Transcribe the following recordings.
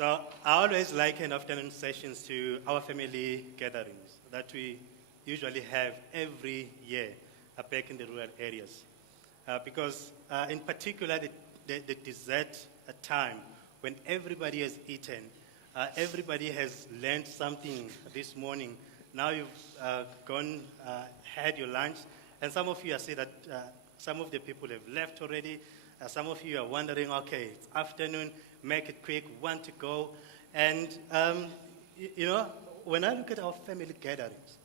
So I always liken afternoon sessions to our family gatherings that we usually have every year back in the rural areas. Because in particular, the dessert time, when everybody has eaten, everybody has learned something this morning. Now you've had your lunch, and some of you are saying that some of the people have left already. Some of you are wondering, okay, it's afternoon, make it quick, want to go. And, when I look at our family gatherings,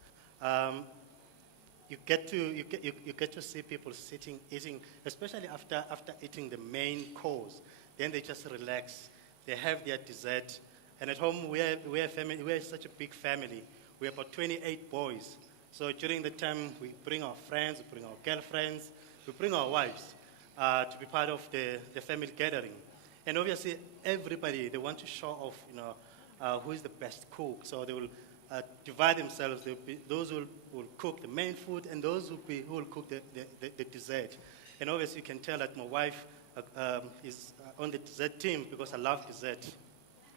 you get to see people sitting, eating, especially after eating the main course. Then they just relax. They have their dessert. And at home, we're such a big family. We're about 28 boys. So during the time, we bring our friends, we bring our girlfriends, we bring our wives to be part of the family gathering. And obviously, everybody, they want to show off, who is the best cook. So they will divide themselves. There will be those who will cook the main food and those who will cook the dessert. And obviously, you can tell that my wife is on the dessert team because I love dessert.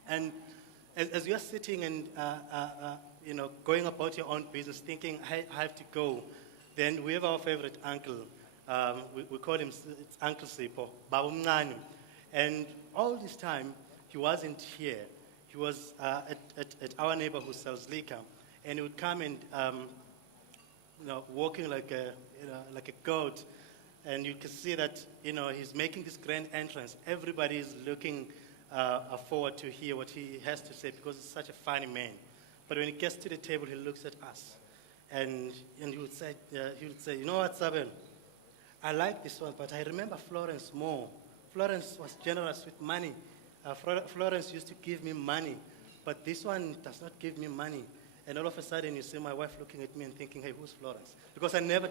And as you are sitting and going about your own business, thinking, I have to go, then we have our favorite uncle. We call him, it's Uncle Sipo, Babu Mngani. And all this time, he wasn't here. He was at our neighbor who sells liquor, and he would come and walking like a goat, and you can see that he's making this grand entrance. Everybody is looking forward to hear what he has to say because he's such a funny man. But when he gets to the table, he looks at us, and he would say, you know what, Sabel? I like this one, but I remember Florence more. Florence was generous with money. Florence used to give me money, but this one does not give me money. And all of a sudden, you see my wife looking at me and thinking, hey, who's Florence? Because I never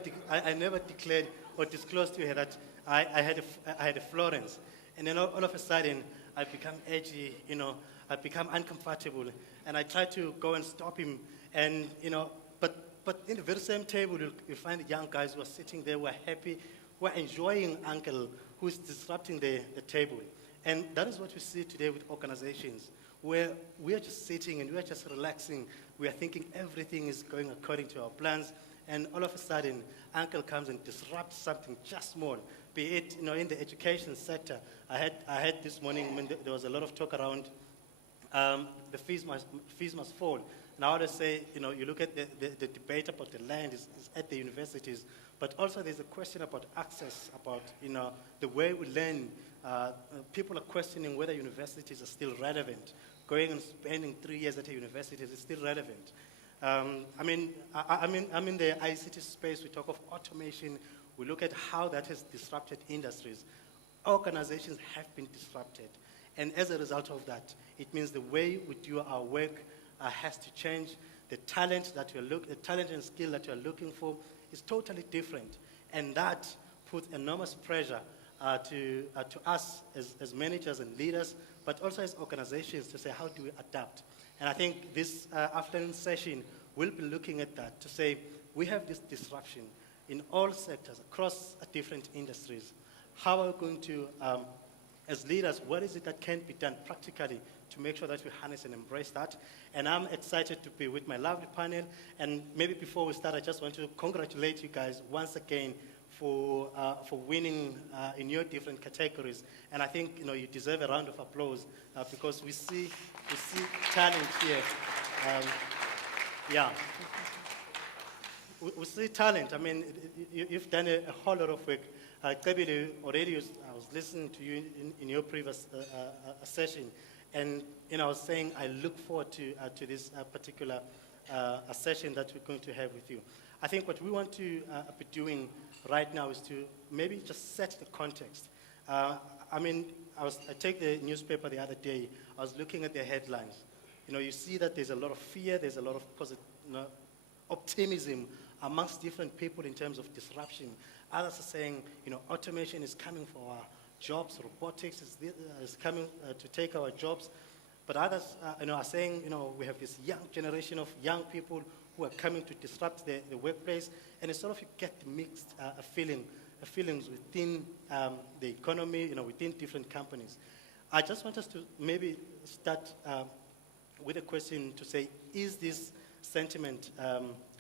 declared or disclosed to her that I had a Florence. And then all of a sudden, I become edgy, I become uncomfortable. And I try to go and stop him. And, but in the very same table, you'll find young guys who are sitting there, who are happy, who are enjoying uncle, who's disrupting the table. And that is what we see today with organizations, where we are just sitting and we are just relaxing. We are thinking everything is going according to our plans. And all of a sudden, uncle comes and disrupts something just small, be it in the education sector. I had this morning when there was a lot of talk around the fees must fall. Now they say, you look at the debate about the land is at the universities, but also there's a question about access, about the way we learn. People are questioning whether universities are still relevant. Going and spending 3 years at a university is still relevant. I'm in the ICT space. We talk of automation. We look at how that has disrupted industries. Organizations have been disrupted. And as a result of that, it means the way we do our work has to change. The talent and skill that you're looking for is totally different. And that puts enormous pressure to us as managers and leaders, but also as organizations to say, how do we adapt? And I think this afternoon session will be looking at that to say, we have this disruption in all sectors, across different industries. How are we going to, as leaders, what is it that can be done practically to make sure that we harness and embrace that? And I'm excited to be with my lovely panel. And maybe before we start, I just want to congratulate you guys once again for winning in your different categories. And I think you deserve a round of applause because we see talent here. We see talent. I mean, you've done a whole lot of work. Kabili, already I was listening to you in your previous session, and I was saying I look forward to this particular session that we're going to have with you. I think what we want to be doing right now is to maybe just set the context. I take the newspaper the other day. I was looking at the headlines. You see that there's a lot of fear, there's a lot of optimism amongst different people in terms of disruption. Others are saying, automation is coming for our jobs, robotics is coming to take our jobs. But others are saying, we have this young generation of young people who are coming to disrupt the workplace, and it's sort of you get mixed feelings within the economy, within different companies. I just want us to maybe start with a question to say, is this sentiment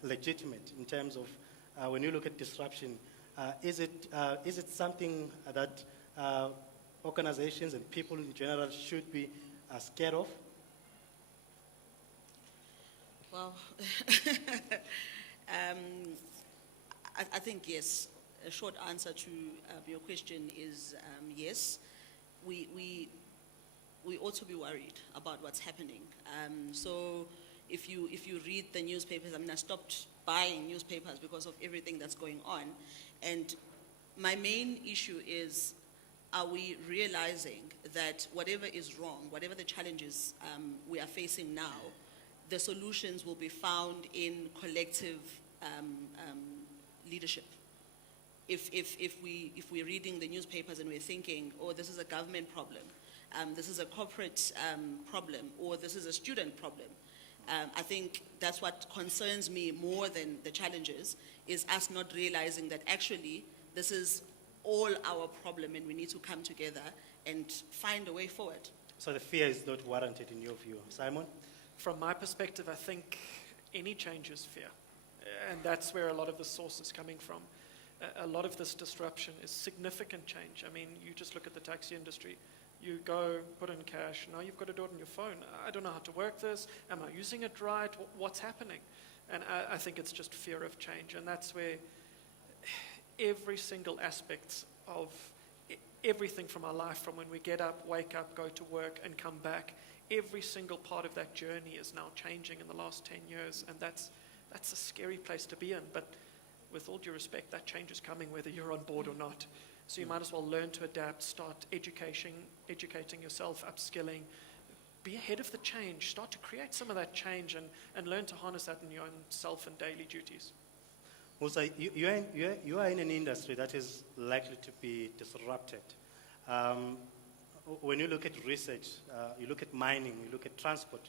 legitimate in terms of when you look at disruption? Is it something that organizations and people in general should be scared of? Well, I think yes. A short answer to your question is yes. We ought to be worried about what's happening. So if you read the newspapers, I stopped buying newspapers because of everything that's going on. And my main issue is, are we realizing that whatever is wrong, whatever the challenges we are facing now, the solutions will be found in collective leadership? If we're reading the newspapers and we're thinking, oh, this is a government problem, this is a corporate problem, or this is a student problem, I think that's what concerns me more than the challenges, is us not realizing that actually this is all our problem and we need to come together and find a way forward. So the fear is not warranted in your view. Simon? From my perspective, I think any change is fear. And that's where a lot of the source is coming from. A lot of this disruption is significant change. I mean, you just look at the taxi industry. You go, put in cash, now you've got to do it on your phone. I don't know how to work this. Am I using it right? What's happening? And I think it's just fear of change. And that's where every single aspect of everything from our life, from when we get up, wake up, go to work, and come back, every single part of that journey is now changing in the last 10 years. And that's a scary place to be in. But with all due respect, that change is coming whether you're on board or not. So you might as well learn to adapt, start educating yourself, upskilling, be ahead of the change, start to create some of that change and learn to harness that in your own self and daily duties. Musa, you are in an industry that is likely to be disrupted. When you look at research, you look at mining, you look at transport,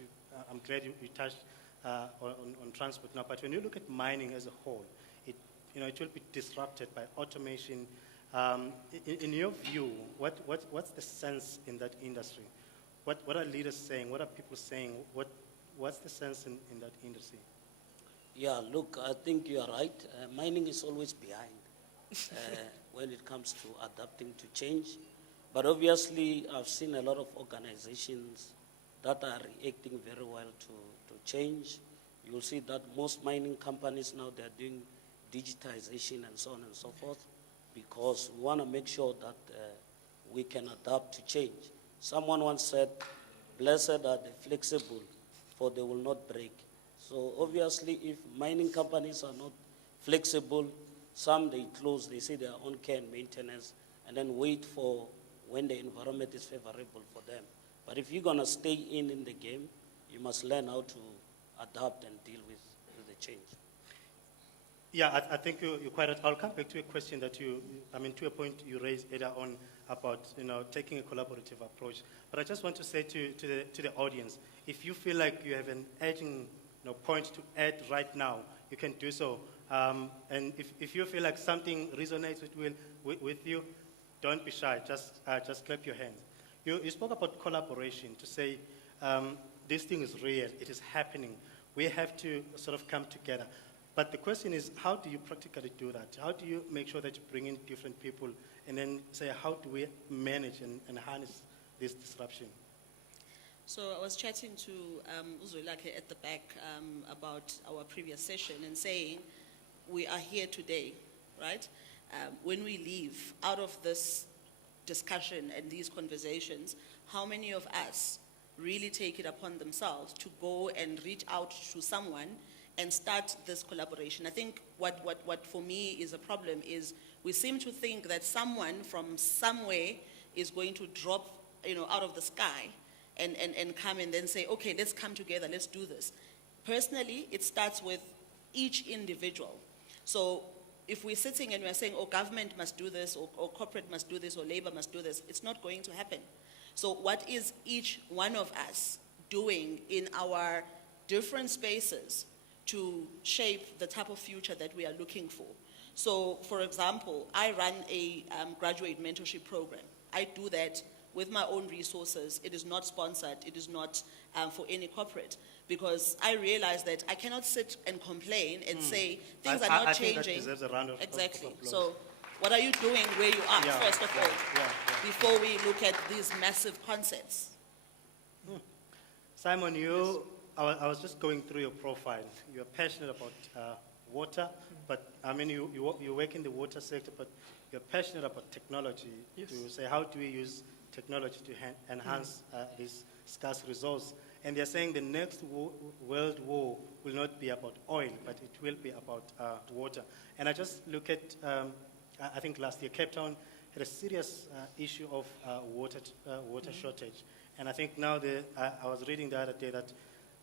I'm glad you touched on transport now, but when you look at mining as a whole, it will be disrupted by automation. In your view, what's the sense in that industry? What are leaders saying? What are people saying? What's the sense in that industry? Yeah, look, I think you are right. Mining is always behind when it comes to adapting to change. But obviously, I've seen a lot of organizations that are reacting very well to change. You'll see that most mining companies now, they're doing digitization and so on and so forth, because we want to make sure that we can adapt to change. Someone once said, blessed are the flexible, for they will not break. So obviously, if mining companies are not flexible, some they close, they say their own care and maintenance, and then wait for when the environment is favorable for them. But if you're going to stay in the game, you must learn how to adapt and deal with the change. Yeah, I think you're quite right. I'll come back to a question that to a point you raised earlier on about taking a collaborative approach. But I just want to say to the audience, if you feel like you have an urgent point to add right now, you can do so. And if you feel like something resonates with you, don't be shy. Just clap your hands. You spoke about collaboration to say this thing is real. It is happening. We have to sort of come together. But the question is, how do you practically do that? How do you make sure that you bring in different people and then say, how do we manage and harness this disruption? So I was chatting to Uzwelakhe at the back about our previous session and saying, we are here today, right? When we leave out of this discussion and these conversations, how many of us really take it upon themselves to go and reach out to someone and start this collaboration? I think what for me is a problem is we seem to think that someone from somewhere is going to drop out of the sky and come and then say, okay, let's come together, let's do this. Personally, it starts with each individual. So if we're sitting and we're saying, oh, government must do this, or corporate must do this, or labor must do this, it's not going to happen. So what is each one of us doing in our different spaces to shape the type of future that we are looking for? So, for example, I run a graduate mentorship program. I do that with my own resources. It is not sponsored. It is not for any corporate. Because I realize that I cannot sit and complain and say things are not I think that changing. deserves a round of Exactly. applause. So what are you doing where you are, Yeah, first of all, yeah. before we look at these massive concepts? Simon, I was just going through your profile. You're passionate about water, but I mean, you work in the water sector, but you're passionate about technology. Yes. To say, how do we use technology to enhance this scarce resource? And they're saying the next world war will not be about oil, but it will be about water. And I just look at, I think last year, Cape Town had a serious issue of water shortage. And I think now, I was reading the other day that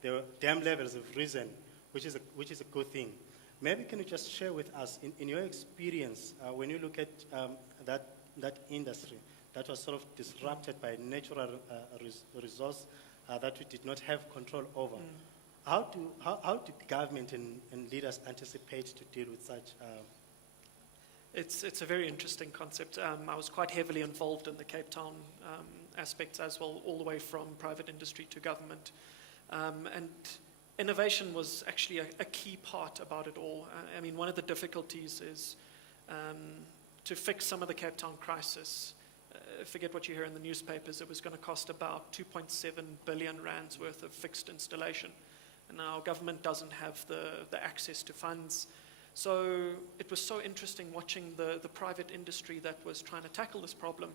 the dam levels have risen, which is a good thing. Maybe can you just share with us, in your experience, when you look at that industry that was sort of disrupted by natural resource that we did not have control over, how do government and leaders anticipate to deal with such? It's a very interesting concept. I was quite heavily involved in the Cape Town aspects as well, all the way from private industry to government. And innovation was actually a key part about it all. I mean, one of the difficulties is to fix some of the Cape Town crisis. Forget what you hear in the newspapers, it was going to cost about 2.7 billion rands worth of fixed installation. And our government doesn't have the access to funds. So it was so interesting watching the private industry that was trying to tackle this problem,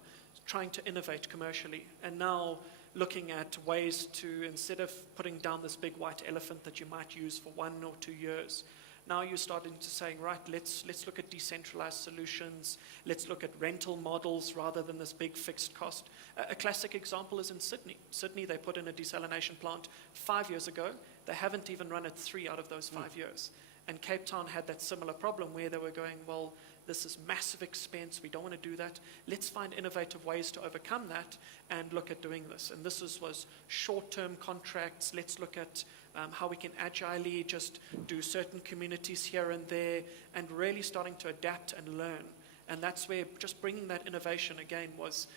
trying to innovate commercially, and now looking at ways to, instead of putting down this big white elephant that you might use for 1 or 2 years, now you're starting to say, right, let's look at decentralized solutions, let's look at rental models rather than this big fixed cost. A classic example is in Sydney. Sydney, they put in a desalination plant 5 years ago. They haven't even run it 3 out of those 5 years. And Cape Town had that similar problem where they were going, well, this is massive expense, we don't want to do that. Let's find innovative ways to overcome that and look at doing this. And this was short-term contracts. Let's look at how we can agilely just do certain communities here and there, and really starting to adapt and learn. And that's where just bringing that innovation again was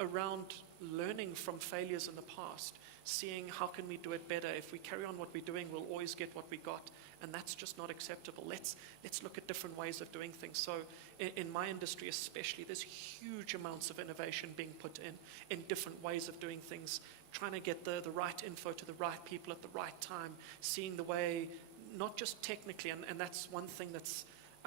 around learning from failures in the past, seeing how can we do it better. If we carry on what we're doing, we'll always get what we got, and that's just not acceptable. Let's look at different ways of doing things. So in my industry especially, there's huge amounts of innovation being put in different ways of doing things, trying to get the right info to the right people at the right time, seeing the way, not just technically, and that's one thing that's,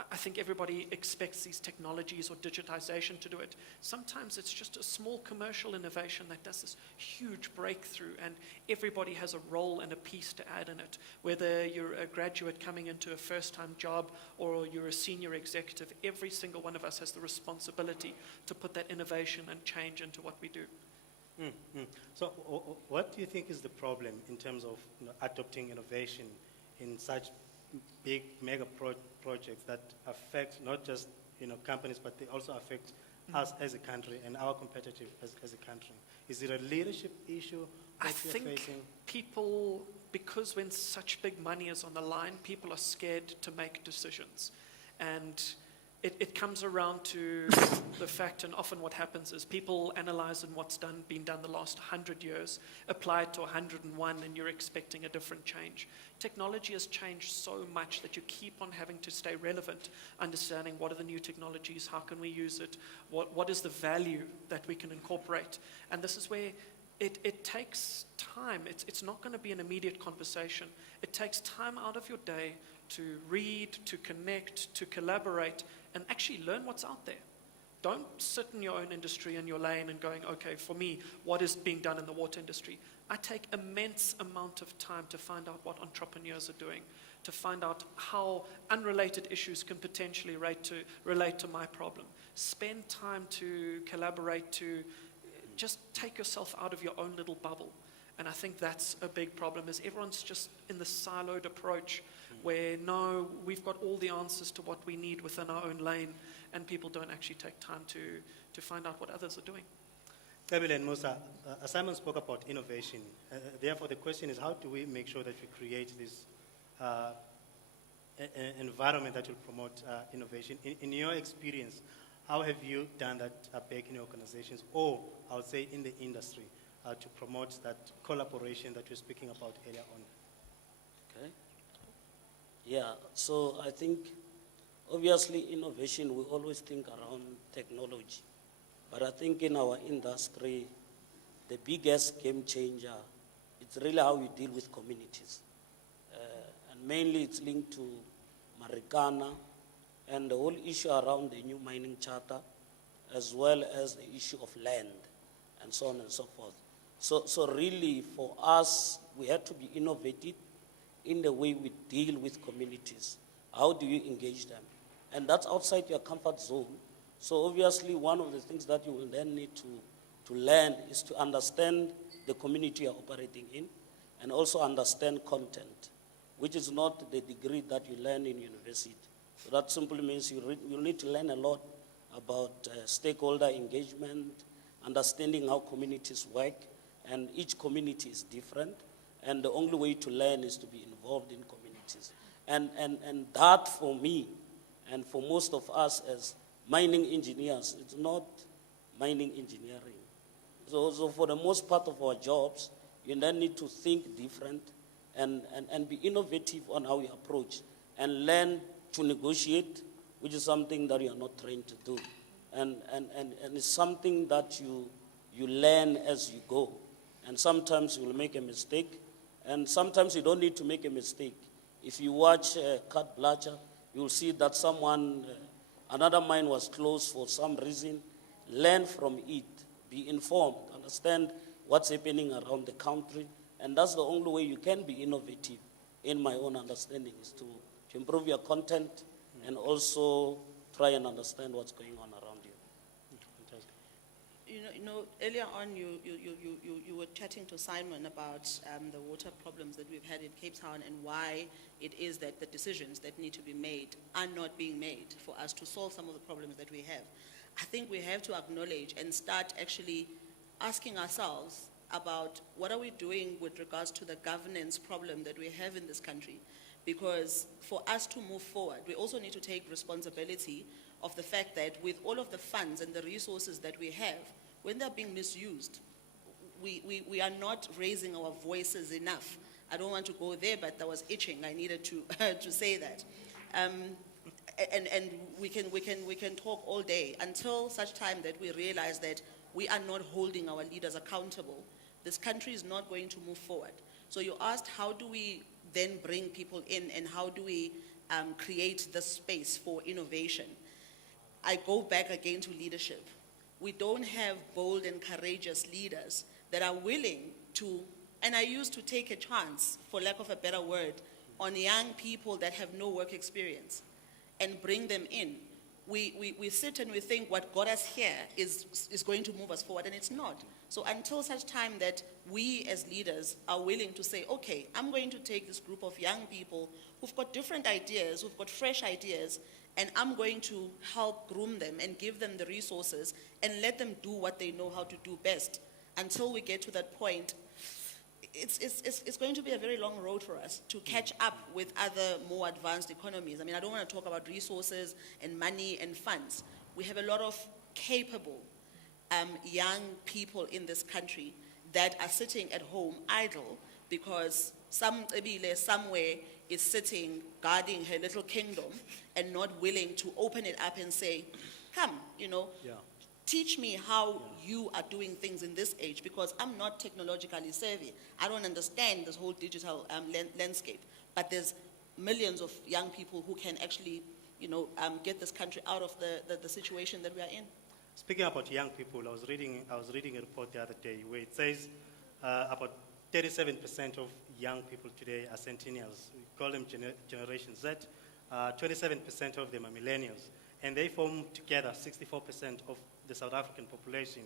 I think everybody expects these technologies or digitization to do it. Sometimes it's just a small commercial innovation that does this huge breakthrough, and everybody has a role and a piece to add in it. Whether you're a graduate coming into a first-time job or you're a senior executive, every single one of us has the responsibility to put that innovation and change into what we do. So what do you think is the problem in terms of adopting innovation in such big mega projects that affect not just companies, but they also affect us as a country and our competitive as a country? Is it a leadership issue that I you're think facing? people, because when such big money is on the line, people are scared to make decisions. And it comes around to the fact, and often what happens is people analyze in what's been done the last 100 years, apply it to 101, and you're expecting a different change. Technology has changed so much that you keep on having to stay relevant, understanding what are the new technologies, how can we use it, what is the value that we can incorporate. And this is where it takes time. It's not going to be an immediate conversation. It takes time out of your day to read, to connect, to collaborate, and actually learn what's out there. Don't sit in your own industry, in your lane, and going, okay, for me, what is being done in the water industry? I take immense amount of time to find out what entrepreneurs are doing, to find out how unrelated issues can potentially relate to my problem. Spend time to collaborate, to just take yourself out of your own little bubble. And I think that's a big problem, is everyone's just in the siloed approach where, no, we've got all the answers to what we need within our own lane, and people don't actually take time to find out what others are doing. Kabile and Musa, Simon spoke about innovation. Therefore, the question is, how do we make sure that we create this environment that will promote innovation? In your experience, How have you done that back in your organizations, or I would say in the industry, to promote that collaboration that you were speaking about earlier on? Okay. Yeah, so I think obviously innovation, we always think around technology. But I think in our industry, the biggest game changer, it's really how we deal with communities. And mainly it's linked to Marikana and the whole issue around the new mining charter, as well as the issue of land and so on and so forth. So really for us, we had to be innovative in the way we deal with communities. How do you engage them? And that's outside your comfort zone. So obviously one of the things that you will then need to learn is to understand the community you're operating in and also understand content, which is not the degree that you learn in university. So that simply means you need to learn a lot about stakeholder engagement, understanding how communities work, and each community is different, and the only way to learn is to be involved in communities. And that for me, and for most of us as mining engineers, it's not mining engineering. So for the most part of our jobs, you then need to think different and be innovative on how you approach and learn to negotiate, which is something that you are not trained to do. And it's something that you learn as you go. And sometimes you will make a mistake, and sometimes you don't need to make a mistake. If you watch Cut Blatcher, you will see that another mine was closed for some reason. Learn from it, be informed, understand what's happening around the country, and that's the only way you can be innovative, in my own understanding, is to improve your content and also try and understand what's going on around you. Fantastic. You know, earlier on you were chatting to Simon about the water problems that we've had in Cape Town and why it is that the decisions that need to be made are not being made for us to solve some of the problems that we have. I think we have to acknowledge and start actually asking ourselves about what are we doing with regards to the governance problem that we have in this country. Because for us to move forward, we also need to take responsibility of the fact that with all of the funds and the resources that we have, when they're being misused, we are not raising our voices enough. I don't want to go there, but that was itching. I needed to to say that. And we can talk all day until such time that we realize that we are not holding our leaders accountable. This country is not going to move forward. So you asked, how do we then bring people in, and how do we create the space for innovation? I go back again to leadership. We don't have bold and courageous leaders that are willing to, and I used to take a chance, for lack of a better word, on young people that have no work experience and bring them in. We sit and we think what got us here is going to move us forward, and it's not. So until such time that we as leaders are willing to say, okay, I'm going to take this group of young people who've got different ideas, who've got fresh ideas, and I'm going to help groom them and give them the resources and let them do what they know how to do best. Until we get to that point, it's going to be a very long road for us to catch up with other more advanced economies. I mean, I don't want to talk about resources and money and funds. We have a lot of capable young people in this country that are sitting at home idle because some Ebile somewhere is sitting guarding her little kingdom and not willing to open it up and say, come, teach me how you are doing things in this age, because I'm not technologically savvy. I don't understand this whole digital landscape. But there's millions of young people who can actually, get this country out of the situation that we are in. Speaking about young people, I was reading a report the other day where it says about 37% of young people today are centennials. We call them Generation Z. 27% of them are millennials. And they form together 64% of the South African population.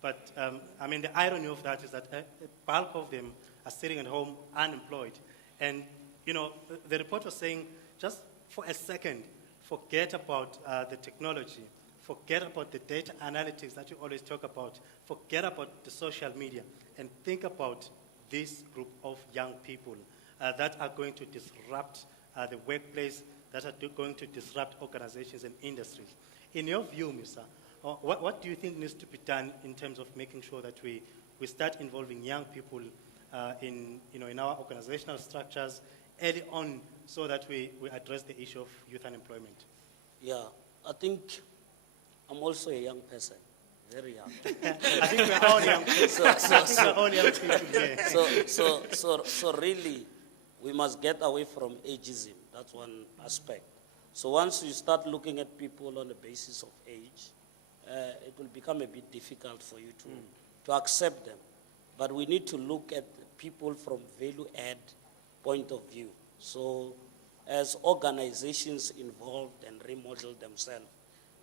But, the irony of that is that a bulk of them are sitting at home unemployed. And, the report was saying, just for a second, forget about the technology, forget about the data analytics that you always talk about, forget about the social media, and think about this group of young people that are going to disrupt the workplace, that are going to disrupt organizations and industries. In your view, Mr., what do you think needs to be done in terms of making sure that we start involving young people in our organizational structures early on so that we address the issue of youth unemployment? Yeah, I think I'm also a young person, very young. I think we're all young people. We're all young people here. So really, we must get away from ageism. That's one aspect. So once you start looking at people on the basis of age, it will become a bit difficult for you to accept them. But we need to look at people from value-add point of view. So as organizations involved and remodel themselves,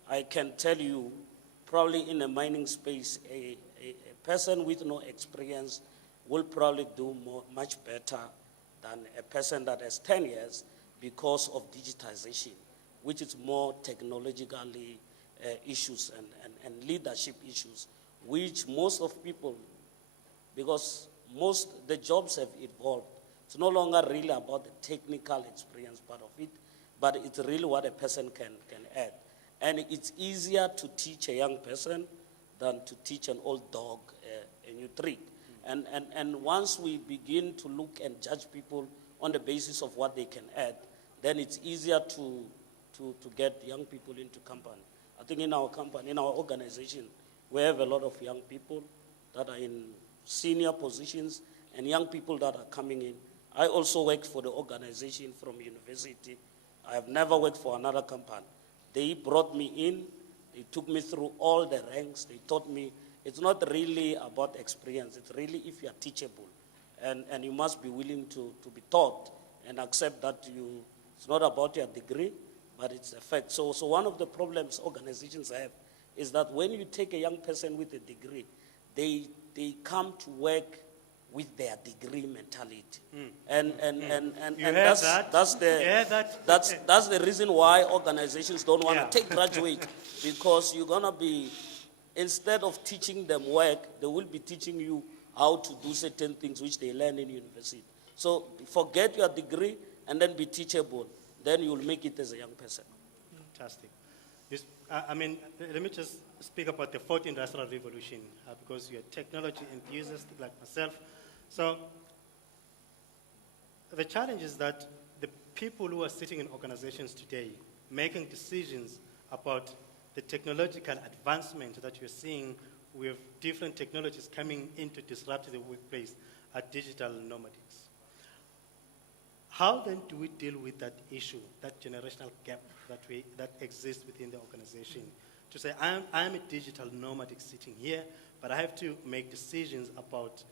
I can tell you, probably in a mining space, a person with no experience will probably do much better than a person that has 10 years because of digitization, which is more technologically issues and leadership issues, which most of people, because the jobs have evolved. It's no longer really about the technical experience part of it, but it's really what a person can add. And it's easier to teach a young person than to teach an old dog a new trick. And once we begin to look and judge people on the basis of what they can add, then it's easier to get young people into company. I think in our company, in our organization, we have a lot of young people that are in senior positions and young people that are coming in. I also worked for the organization from university. I have never worked for another company. They brought me in, they took me through all the ranks, they taught me it's not really about experience, it's really if you are teachable. And you must be willing to be taught and accept that it's not about your degree, but it's a fact. So one of the problems organizations have is that when you take a young person with a degree, they come to work with their degree mentality. And that's the reason why organizations don't want to take graduate, because you're going to be, instead of teaching them work, they will be teaching you how to do certain things which they learn in university. So forget your degree and then be teachable. Then you will make it as a young person. Fantastic. Let me just speak about the fourth industrial revolution, because you're a technology enthusiast like myself. So the challenge is that the people who are sitting in organizations today making decisions about the technological advancement that you're seeing with different technologies coming in to disrupt the workplace are digital nomadics. How then do we deal with that issue, that generational gap that exists within the organization? To say, I'm a digital nomadic sitting here, but I have to make decisions about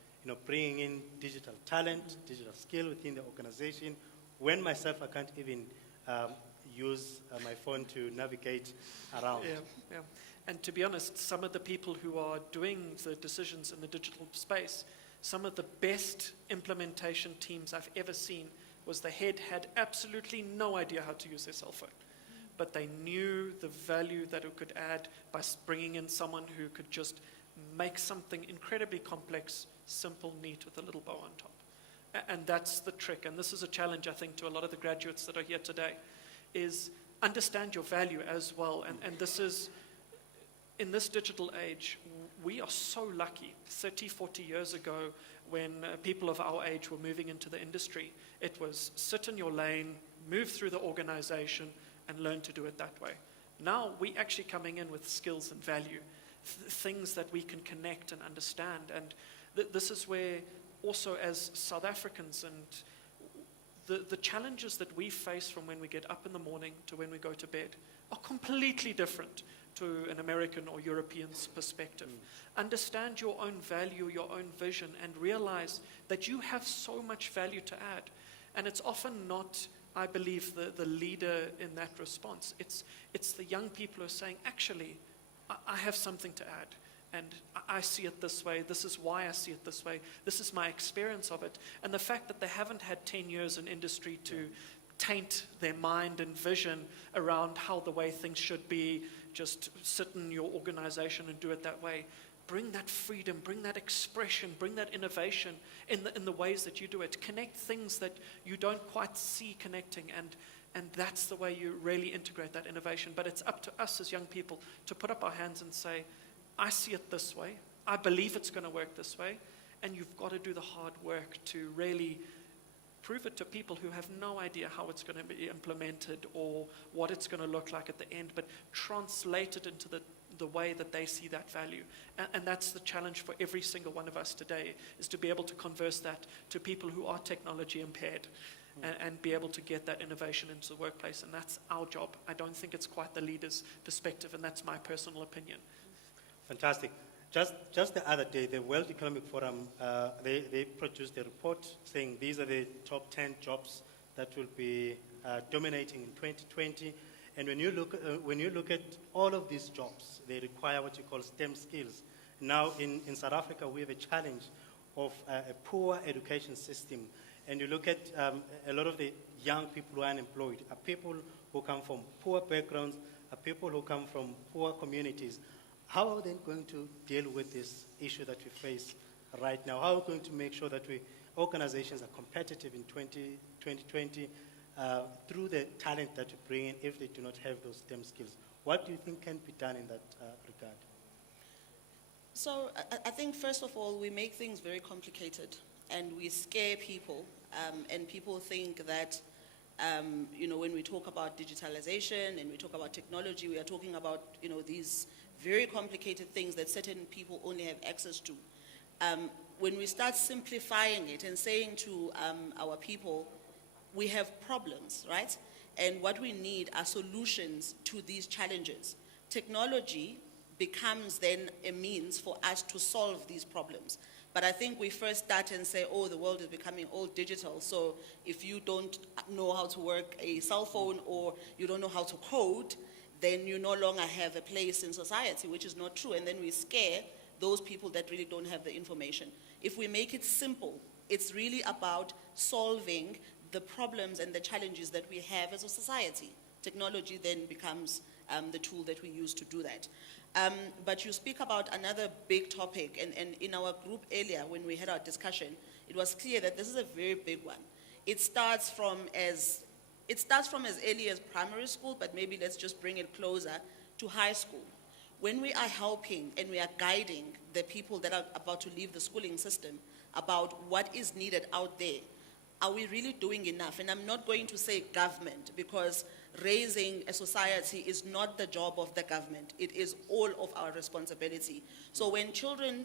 bringing in digital talent, digital skill within the organization, when myself I can't even use my phone to navigate around. Yeah. And to be honest, some of the people who are doing the decisions in the digital space, some of the best implementation teams I've ever seen was the head had absolutely no idea how to use their cell phone. But they knew the value that it could add by bringing in someone who could just make something incredibly complex, simple, neat, with a little bow on top. And that's the trick. And this is a challenge, I think, to a lot of the graduates that are here today, is understand your value as well. And this is, in this digital age, we are so lucky. 30, 40 years ago, when people of our age were moving into the industry, it was sit in your lane, move through the organization, and learn to do it that way. Now, we're actually coming in with skills and value, things that we can connect and understand. And this is where also as South Africans and the challenges that we face from when we get up in the morning to when we go to bed are completely different to an American or European's perspective. Understand your own value, your own vision, and realize that you have so much value to add. And it's often not, I believe, the leader in that response. It's the young people who are saying, actually, I have something to add. And I see it this way. This is why I see it this way. This is my experience of it. And the fact that they haven't had 10 years in industry to taint their mind and vision around how the way things should be, just sit in your organization and do it that way. bring that freedom, bring that expression, bring that innovation in the ways that you do it. Connect things that you don't quite see connecting, and that's the way you really integrate that innovation. But it's up to us as young people to put up our hands and say, I see it this way, I believe it's going to work this way, and you've got to do the hard work to really prove it to people who have no idea how it's going to be implemented or what it's going to look like at the end, but translate it into the way that they see that value. And that's the challenge for every single one of us today, is to be able to converse that to people who are technology impaired and be able to get that innovation into the workplace. And that's our job. I don't think it's quite the leader's perspective, and that's my personal opinion. Fantastic. Just the other day, the World Economic Forum, they produced a report saying these are the top 10 jobs that will be dominating in 2020. And when you look at all of these jobs, they require what you call STEM skills. Now, in South Africa, we have a challenge of a poor education system. And you look at a lot of the young people who are unemployed, are people who come from poor backgrounds, are people who come from poor communities. How are they going to deal with this issue that we face right now? How are we going to make sure that organizations are competitive in 2020 through the talent that we bring in if they do not have those STEM skills? What do you think can be done in that regard? So I think, first of all, we make things very complicated, and we scare people, and people think that when we talk about digitalization and we talk about technology, we are talking about these very complicated things that certain people only have access to. When we start simplifying it and saying to our people, we have problems, right? And what we need are solutions to these challenges. Technology becomes then a means for us to solve these problems. But I think we first start and say, oh, the world is becoming all digital, so if you don't know how to work a cell phone or you don't know how to code, then you no longer have a place in society, which is not true. And then we scare those people that really don't have the information. If we make it simple, it's really about solving the problems and the challenges that we have as a society. Technology then becomes the tool that we use to do that. But you speak about another big topic, and in our group earlier when we had our discussion, it was clear that this is a very big one. It starts from as early as primary school, but maybe let's just bring it closer to high school. When we are helping and we are guiding the people that are about to leave the schooling system about what is needed out there, are we really doing enough? And I'm not going to say government, because raising a society is not the job of the government. It is all of our responsibility. So when children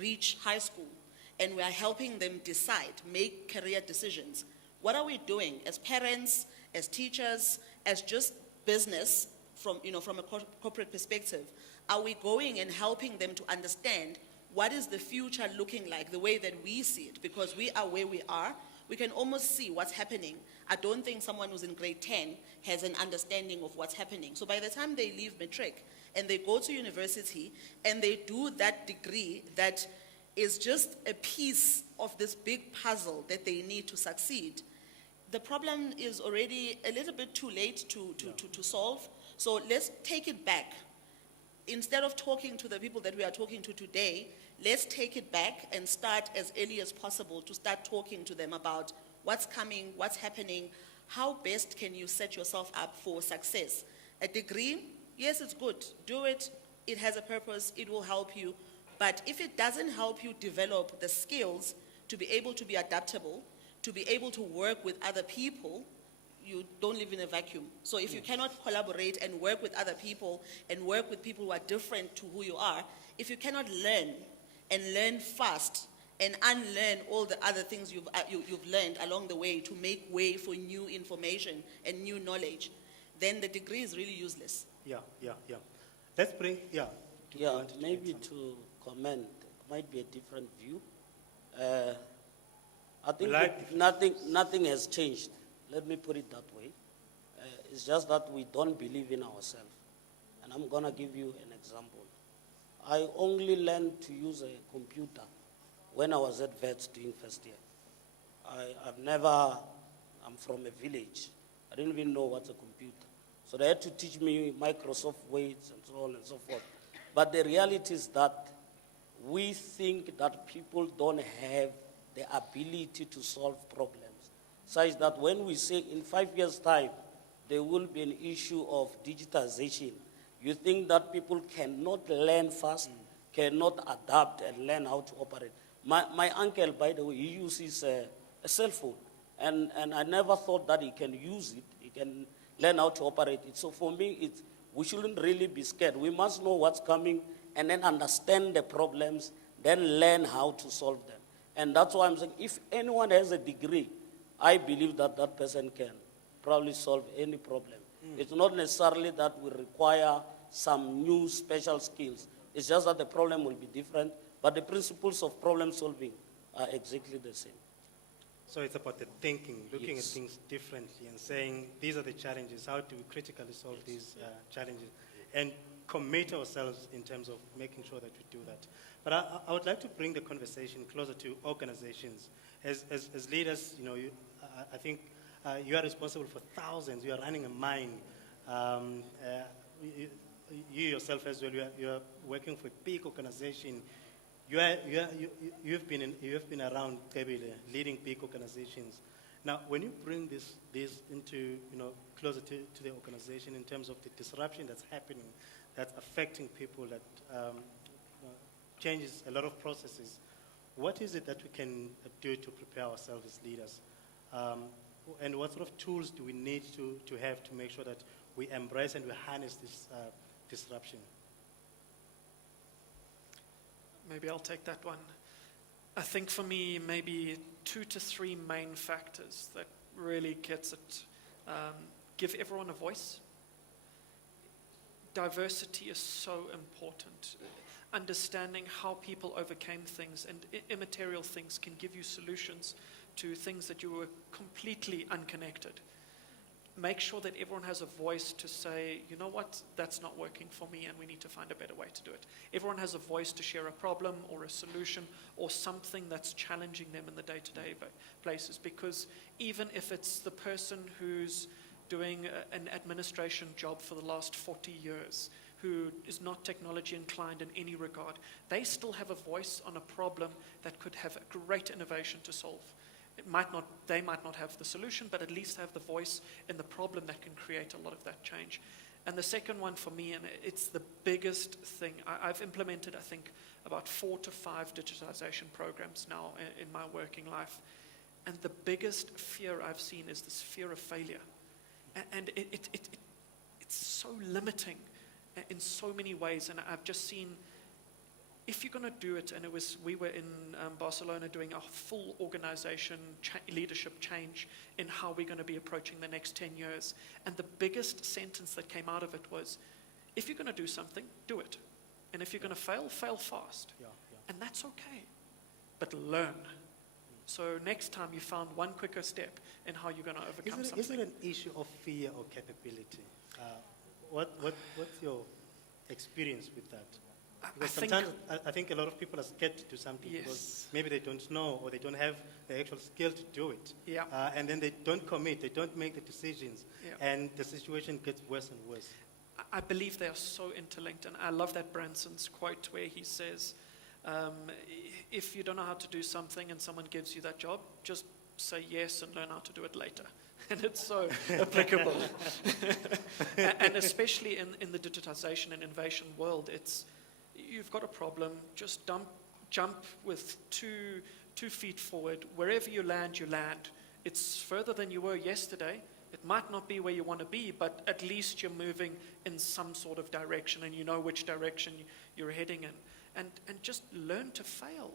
reach high school and we are helping them decide, make career decisions, what are we doing as parents, as teachers, as just business from a corporate perspective? Are we going and helping them to understand what is the future looking like, the way that we see it? Because we are where we are. We can almost see what's happening. I don't think someone who's in grade 10 has an understanding of what's happening. So by the time they leave matric and they go to university and they do that degree that is just a piece of this big puzzle that they need to succeed, the problem is already a little bit too late to solve. So let's take it back. Instead of talking to the people that we are talking to today, let's take it back and start as early as possible to start talking to them about what's coming, what's happening, how best can you set yourself up for success. A degree, yes, it's good. Do it. It has a purpose. It will help you. But if it doesn't help you develop the skills to be able to be adaptable, to be able to work with other people, you don't live in a vacuum. So if you cannot collaborate and work with other people and work with people who are different to who you are, if you cannot learn and learn fast and unlearn all the other things you've learned along the way to make way for new information and new knowledge, then the degree is really useless. Yeah. Let's bring, maybe to comment, might be a different view. I think nothing has changed. Let me put it that way. It's just that we don't believe in ourselves. And I'm going to give you an example. I only learned to use a computer when I was at VETS doing first year. I'm from a village. I didn't even know what's a computer. So they had to teach me Microsoft Words and so on and so forth. But the reality is that we think that people don't have the ability to solve problems, such that when we say in 5 years' time, there will be an issue of digitization, you think that people cannot learn fast, cannot adapt and learn how to operate. My uncle, by the way, he uses a cell phone, and I never thought that he can use it, he can learn how to operate it. So for me, we shouldn't really be scared. We must know what's coming and then understand the problems, then learn how to solve them. And that's why I'm saying, if anyone has a degree, I believe that that person can probably solve any problem. It's not necessarily that we require some new special skills. It's just that the problem will be different, but the principles of problem solving are exactly the same. So it's about the thinking, looking Yes. at things differently and saying, these are the challenges, how do we critically solve these challenges? And commit ourselves in terms of making sure that we do that. But I would like to bring the conversation closer to organizations. As leaders, I think you are responsible for thousands. You are running a mine. You yourself as well, you are working for a big organization. You've been around Kebile, leading big organizations. Now, when you bring this into closer to the organization in terms of the disruption that's happening, that's affecting people, that changes a lot of processes, what is it that we can do to prepare ourselves as leaders? And what sort of tools do we need to have to make sure that we embrace and we harness this disruption? Maybe I'll take that one. I think for me, maybe 2 to 3 main factors that really gets it. Give everyone a voice. Diversity is so important. Understanding how people overcame things and immaterial things can give you solutions to things that you were completely unconnected. Make sure that everyone has a voice to say, you know what, that's not working for me and we need to find a better way to do it. Everyone has a voice to share a problem or a solution or something that's challenging them in the day-to-day places, because even if it's the person who's doing an administration job for the last 40 years, who is not technology inclined in any regard, they still have a voice on a problem that could have a great innovation to solve. They might not have the solution, but at least have the voice in the problem that can create a lot of that change. And the second one for me, and it's the biggest thing, I've implemented, I think, about 4 to 5 digitization programs now in my working life. And the biggest fear I've seen is this fear of failure. And it's so limiting in so many ways. And I've just seen, if you're going to do it, and we were in Barcelona doing a full organization leadership change in how we're going to be approaching the next 10 years. And the biggest sentence that came out of it was, if you're going to do something, do it. And if you're going to fail, fail fast. Yeah. And that's okay. But learn. So next time you found one quicker step in how you're going to overcome something. Is it an issue of fear or capability? What's your experience with that? Because sometimes I think a lot of people are scared to do something because maybe they don't know or they don't have the actual skill to do it. Yeah. And then they don't commit, they don't make the decisions, Yeah. and the situation gets worse and worse. I believe they are so interlinked, and I love that Branson's quote where he says, if you don't know how to do something and someone gives you that job, just say yes and learn how to do it later. And it's so applicable. And especially in the digitization and innovation world, you've got a problem, just jump with two feet forward. Wherever you land, you land. It's further than you were yesterday. It might not be where you want to be, but at least you're moving in some sort of direction and you know which direction you're heading in. And just learn to fail.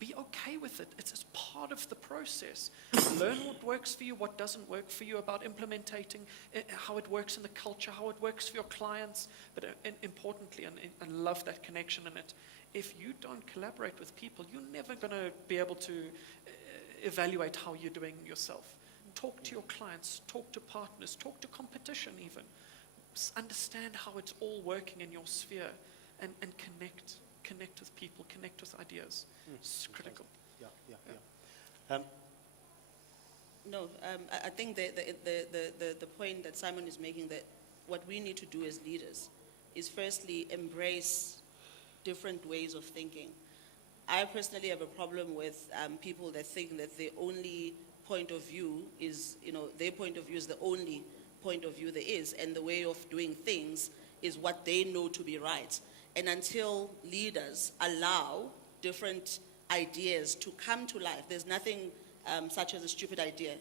Be okay with it. It's part of the process. Learn what works for you, what doesn't work for you, about implementing how it works in the culture, how it works for your clients. But importantly, and I love that connection in it, if you don't collaborate with people, you're never going to be able to evaluate how you're doing yourself. Talk to your clients, talk to partners, talk to competition even. Understand how it's all working in your sphere and connect with people, connect with ideas. It's critical. Yeah. I think the point that Simon is making, that what we need to do as leaders is firstly embrace different ways of thinking. I personally have a problem with people that think that the only point of view is, their point of view is the only point of view there is, and the way of doing things is what they know to be right. And until leaders allow different ideas to come to life, there's nothing such as a stupid idea.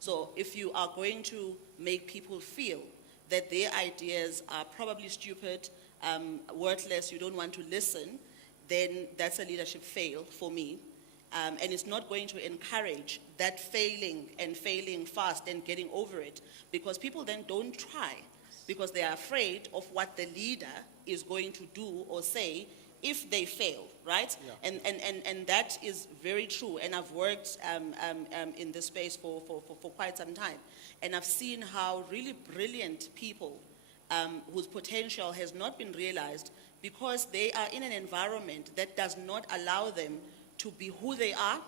So if you are going to make people feel that their ideas are probably stupid, worthless, you don't want to listen, then that's a leadership fail for me. And it's not going to encourage that failing and failing fast and getting over it, because people then don't try because they are afraid of what the leader is going to do or say if they fail, right? Yeah. And that is very true. And I've worked in this space for quite some time. And I've seen how really brilliant people whose potential has not been realized because they are in an environment that does not allow them to be who they are,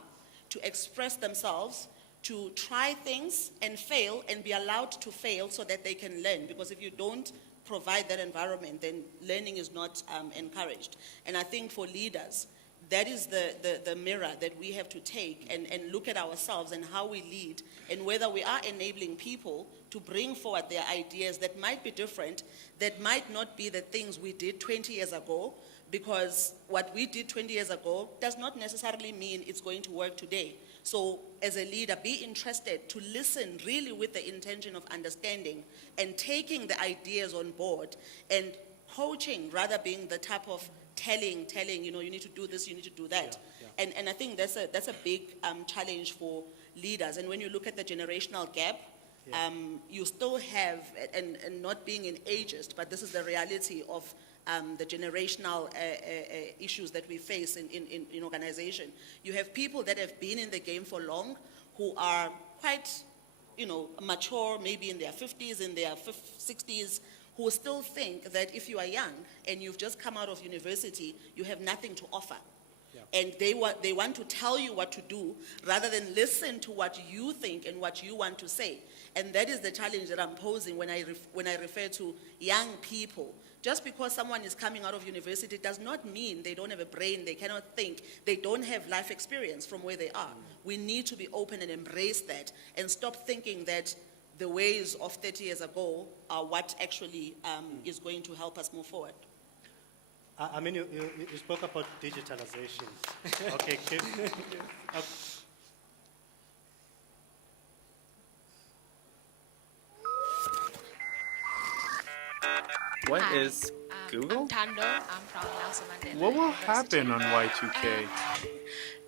to express themselves, to try things and fail and be allowed to fail so that they can learn. Because if you don't provide that environment, then learning is not encouraged. And I think for leaders, that is the mirror that we have to take and look at ourselves and how we lead, and whether we are enabling people to bring forward their ideas that might be different, that might not be the things we did 20 years ago, because what we did 20 years ago does not necessarily mean it's going to work today. So as a leader, be interested to listen really with the intention of understanding and taking the ideas on board, and coaching rather being the type of telling, you need to do this, you need to do that. Yeah. And I think that's a big challenge for leaders. And when you look at the generational gap, you still have, and not being an ageist, but this is the reality of the generational issues that we face in organization. You have people that have been in the game for long, who are quite, mature, maybe in their 50s, in their 60s, who still think that if you are young and you've just come out of university, you have nothing to offer. Yeah. And they want to tell you what to do rather than listen to what you think and what you want to say. And that is the challenge that I'm posing when I refer to young people. Just because someone is coming out of university does not mean they don't have a brain, they cannot think, they don't have life experience from where they are. We need to be open and embrace that, and stop thinking that the ways of 30 years ago are what actually is going to help us move forward. I mean, you spoke about digitalization. Okay, Kim. What is Google? I'm Tando. I'm from Nelson Mandela What will University. happen on Y2K?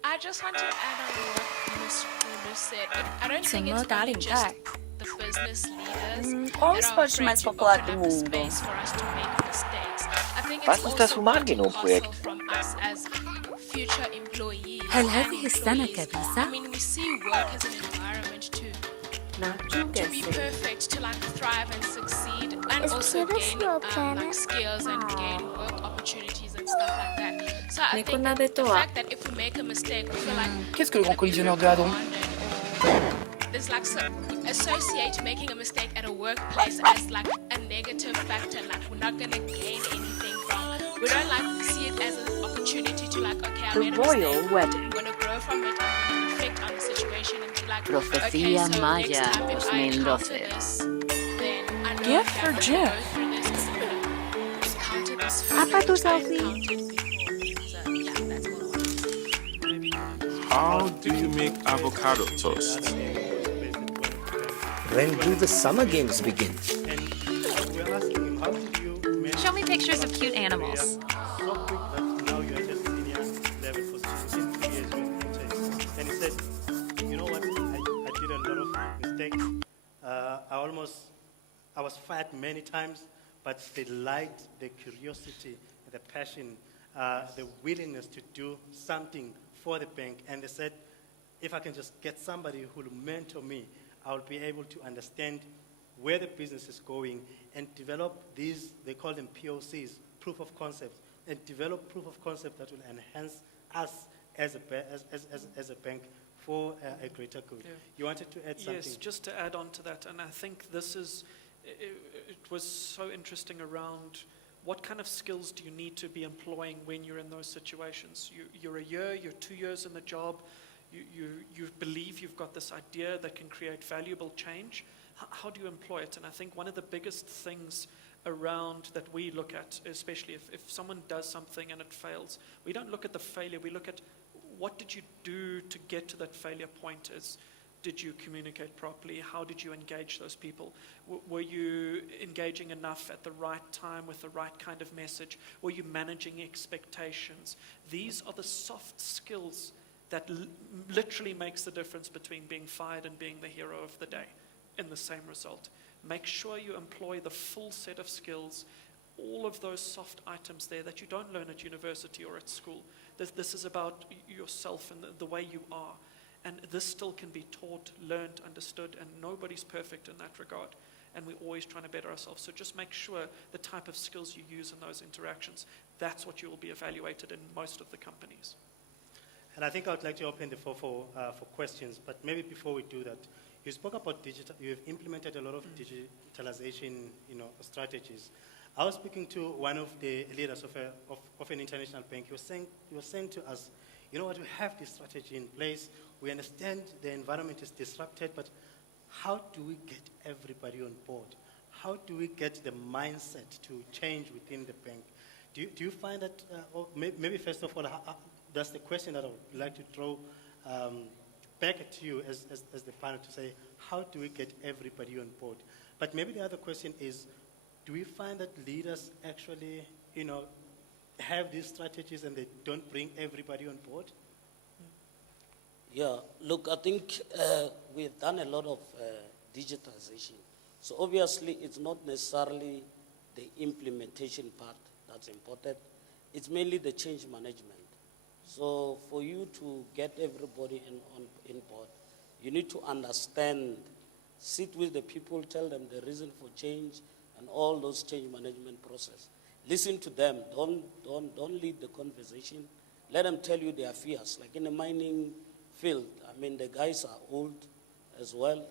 I just want to add on what Ms. Lulu said. I don't 怎 think 么 it's 打 only 领 just 带？ the business leaders qual o that are esporte afraid mais to popular open do up the mundo? space for us to make mistakes. I think Was it's ist das also Human part and Genome parcel Projekt? from us as future employees هل and هذه السنة employees. كبيسة؟ I mean, we see work as an environment to be perfect, to like thrive and succeed, and Is also Pluto gain still a planet? like skills and gain work opportunities and stuff like that. So I Mais think qu'on avait the toi. fact that if we make a mistake, we feel like Qu'est-ce que le grand collisionneur de hadron? there's like associate making a mistake at a workplace as like a negative factor, like we're not gonna gain anything from. We don't like see it as an opportunity to like, okay, I made a mistake. Wedding. I'm gonna grow from it. I'm gonna reflect on the situation and be like, Profecía okay, so Maya next time if I encounter 2012. this, then I know Gift that for I'm gonna Jeff. go through this 'cause I'm gonna encounter this food Apa tu which I selfie? encountered before. So yeah, that's all I want. How do you make avocado toast? When do the summer games begin? And we're asking him, how did you manage Show me pictures of cute to animals. so quick that now you're at a senior level position in 3 years with intake? And he said, you know what, I did a lot of mistakes. I was fired many times, but they liked the curiosity, the passion, the willingness to do something for the bank. And they said, if I can just get somebody who will mentor me, I'll be able to understand where the business is going and develop these, they call them POCs, proof of concepts, and develop proof of concept that will enhance us as a bank for a greater good. Yeah. You wanted to add something? Yes, just to add on to that, and I think this is, it was so interesting around what kind of skills do you need to be employing when you're in those situations? You're a year, you're 2 years in the job, you believe you've got this idea that can create valuable change. How do you employ it? And I think one of the biggest things around that we look at, especially if someone does something and it fails, we don't look at the failure, we look at what did you do to get to that failure point. Did you communicate properly? How did you engage those people? Were you engaging enough at the right time with the right kind of message? Were you managing expectations? These are the soft skills that literally makes the difference between being fired and being the hero of the day in the same result. Make sure you employ the full set of skills, all of those soft items there that you don't learn at university or at school. This is about yourself and the way you are. And this still can be taught, learned, understood, and nobody's perfect in that regard. And we're always trying to better ourselves. So just make sure the type of skills you use in those interactions, that's what you will be evaluated in most of the companies. And I think I would like to open the floor for questions, but maybe before we do that, you spoke about digital, you have implemented a lot of digitalization, strategies. I was speaking to one of the leaders of an international bank. He was saying to us, you know what, we have this strategy in place. We understand the environment is disrupted, but how do we get everybody on board? How do we get the mindset to change within the bank? Do you find that, or maybe first of all, that's the question that I would like to throw back at you as the panel to say, how do we get everybody on board? But maybe the other question is, do we find that leaders actually, have these strategies and they don't bring everybody on board? Yeah, look, I think we've done a lot of digitization. So obviously, it's not necessarily the implementation part that's important. It's mainly the change management. So for you to get everybody in board, you need to understand, sit with the people, tell them the reason for change and all those change management process. Listen to them. Don't lead the conversation. Let them tell you their fears. Like in the mining field, I mean, the guys are old as well,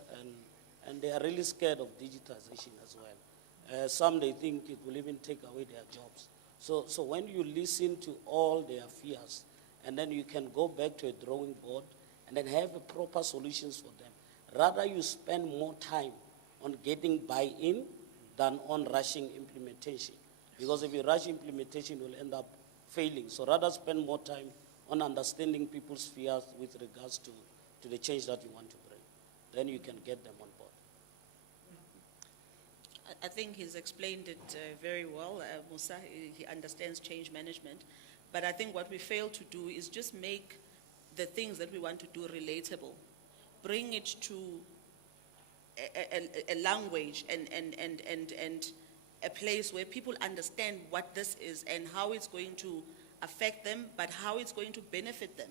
and they are really scared of digitization as well. Some, they think it will even take away their jobs. So when you listen to all their fears, and then you can go back to a drawing board and then have a proper solutions for them. Rather, you spend more time on getting buy-in than on rushing implementation. Because if you rush implementation, you will end up failing. So rather spend more time on understanding people's fears with regards to the change that you want to bring. Then you can get them on board. I think he's explained it very well. Musa, he understands change management. But I think what we fail to do is just make the things that we want to do relatable. Bring it to a language and a place where people understand what this is and how it's going to affect them, but how it's going to benefit them.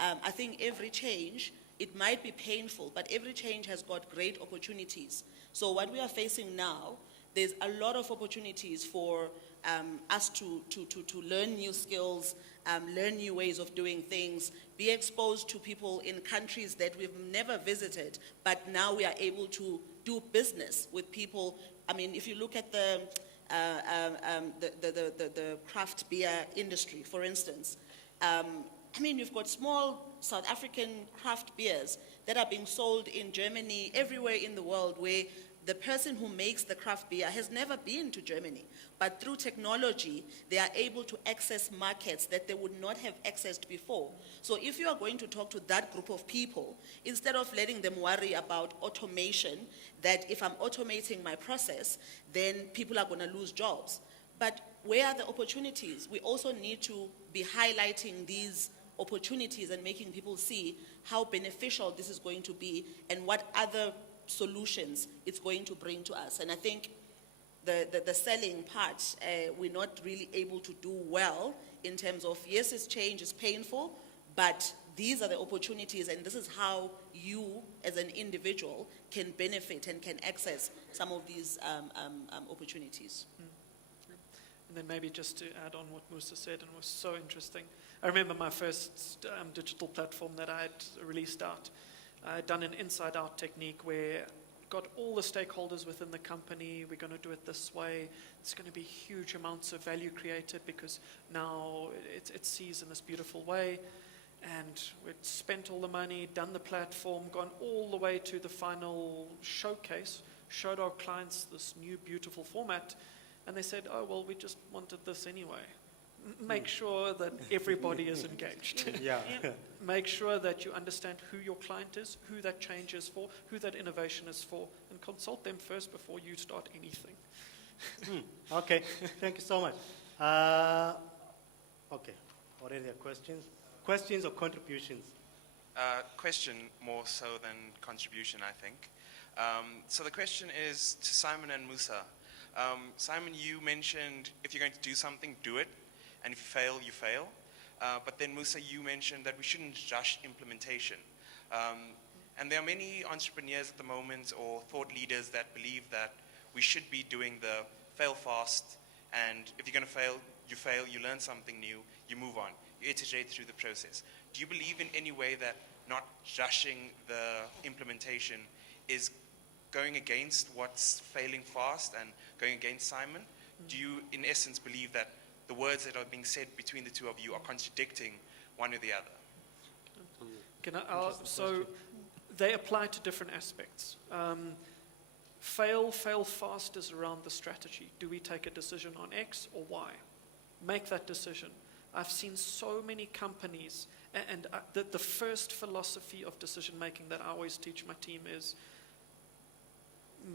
I think every change, it might be painful, but every change has got great opportunities. So what we are facing now, there's a lot of opportunities for us to learn new skills, learn new ways of doing things, be exposed to people in countries that we've never visited, but now we are able to do business with people. I mean, if you look at the craft beer industry, for instance, I mean, you've got small South African craft beers that are being sold in Germany, everywhere in the world, where the person who makes the craft beer has never been to Germany. But through technology, they are able to access markets that they would not have accessed before. So if you are going to talk to that group of people, instead of letting them worry about automation, that if I'm automating my process, then people are going to lose jobs. But where are the opportunities? We also need to be highlighting these opportunities and making people see how beneficial this is going to be and what other solutions it's going to bring to us. And I think the selling part, we're not really able to do well in terms of, yes, it's change, it's painful, but these are the opportunities, and this is how you as an individual can benefit and can access some of these opportunities. And then maybe just to add on what Musa said, and was so interesting. I remember my first digital platform that I had released out. I had done an inside-out technique where got all the stakeholders within the company. We're going to do it this way. It's going to be huge amounts of value created because now it's sees in this beautiful way. And we'd spent all the money, done the platform, gone all the way to the final showcase, showed our clients this new beautiful format, and they said, oh, well, we just wanted this anyway. Make sure that everybody is engaged. Yeah. Make sure that you understand who your client is, who that change is for, who that innovation is for, and consult them first before you start anything. Okay, thank you so much. Okay, already there are questions? Questions or contributions? Question more so than contribution, I think. So the question is to Simon and Musa. Simon, you mentioned if you're going to do something, do it. And if you fail, you fail. But then Musa, you mentioned that we shouldn't rush implementation. And there are many entrepreneurs at the moment or thought leaders that believe that we should be doing the fail fast. And if you're going to fail, you learn something new, you move on. You iterate through the process. Do you believe in any way that not rushing the implementation is going against what's failing fast and going against Simon? Do you, in essence, believe that the words that are being said between the two of you are contradicting one or the other? So they apply to different aspects. Fail fast is around the strategy. Do we take a decision on X or Y? Make that decision. I've seen so many companies, and the first philosophy of decision making that I always teach my team is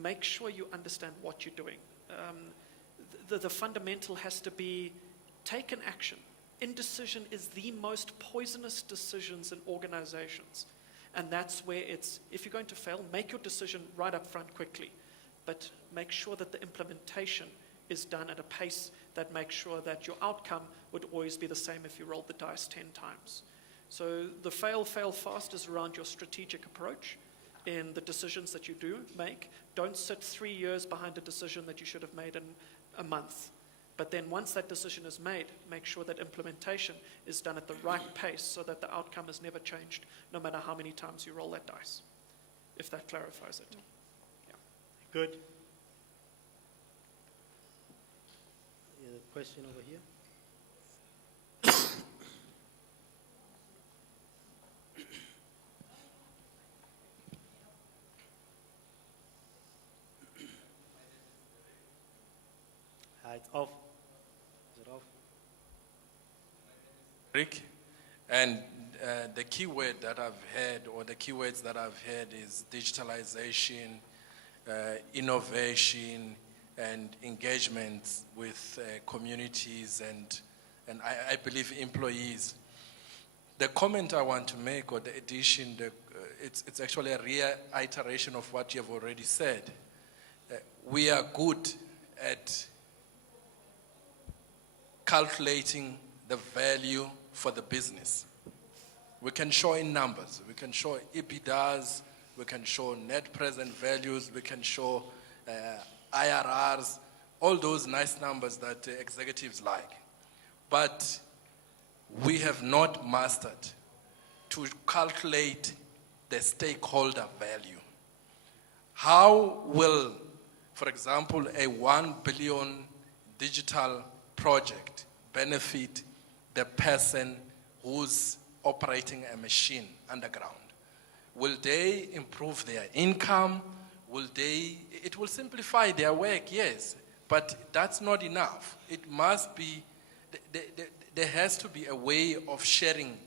make sure you understand what you're doing. The fundamental has to be take an action. Indecision is the most poisonous decisions in organizations. And that's where if you're going to fail, make your decision right up front quickly. But make sure that the implementation is done at a pace that makes sure that your outcome would always be the same if you rolled the dice 10 times. So the fail fast is around your strategic approach in the decisions that you do make. Don't sit 3 years behind a decision that you should have made in a month. But then once that decision is made, make sure that implementation is done at the right pace so that the outcome is never changed, no matter how many times you roll that dice, if that clarifies it. Yeah. Good. Question over here. It's off. Is it off? Rick, and the key word that I've heard, or the keywords that I've heard is digitalization, innovation, and engagement with communities and I believe employees. The comment I want to make, or the addition, it's actually a reiteration of what you have already said. We are good at calculating the value for the business. We can show in numbers. We can show EBITDAs. We can show net present values. We can show IRRs, all those nice numbers that executives like. But we have not mastered to calculate the stakeholder value. How will, for example, a 1 billion digital project benefit the person who's operating a machine underground? Will they improve their income? It will simplify their work, yes, but that's not enough. It must be, there has to be a way of sharing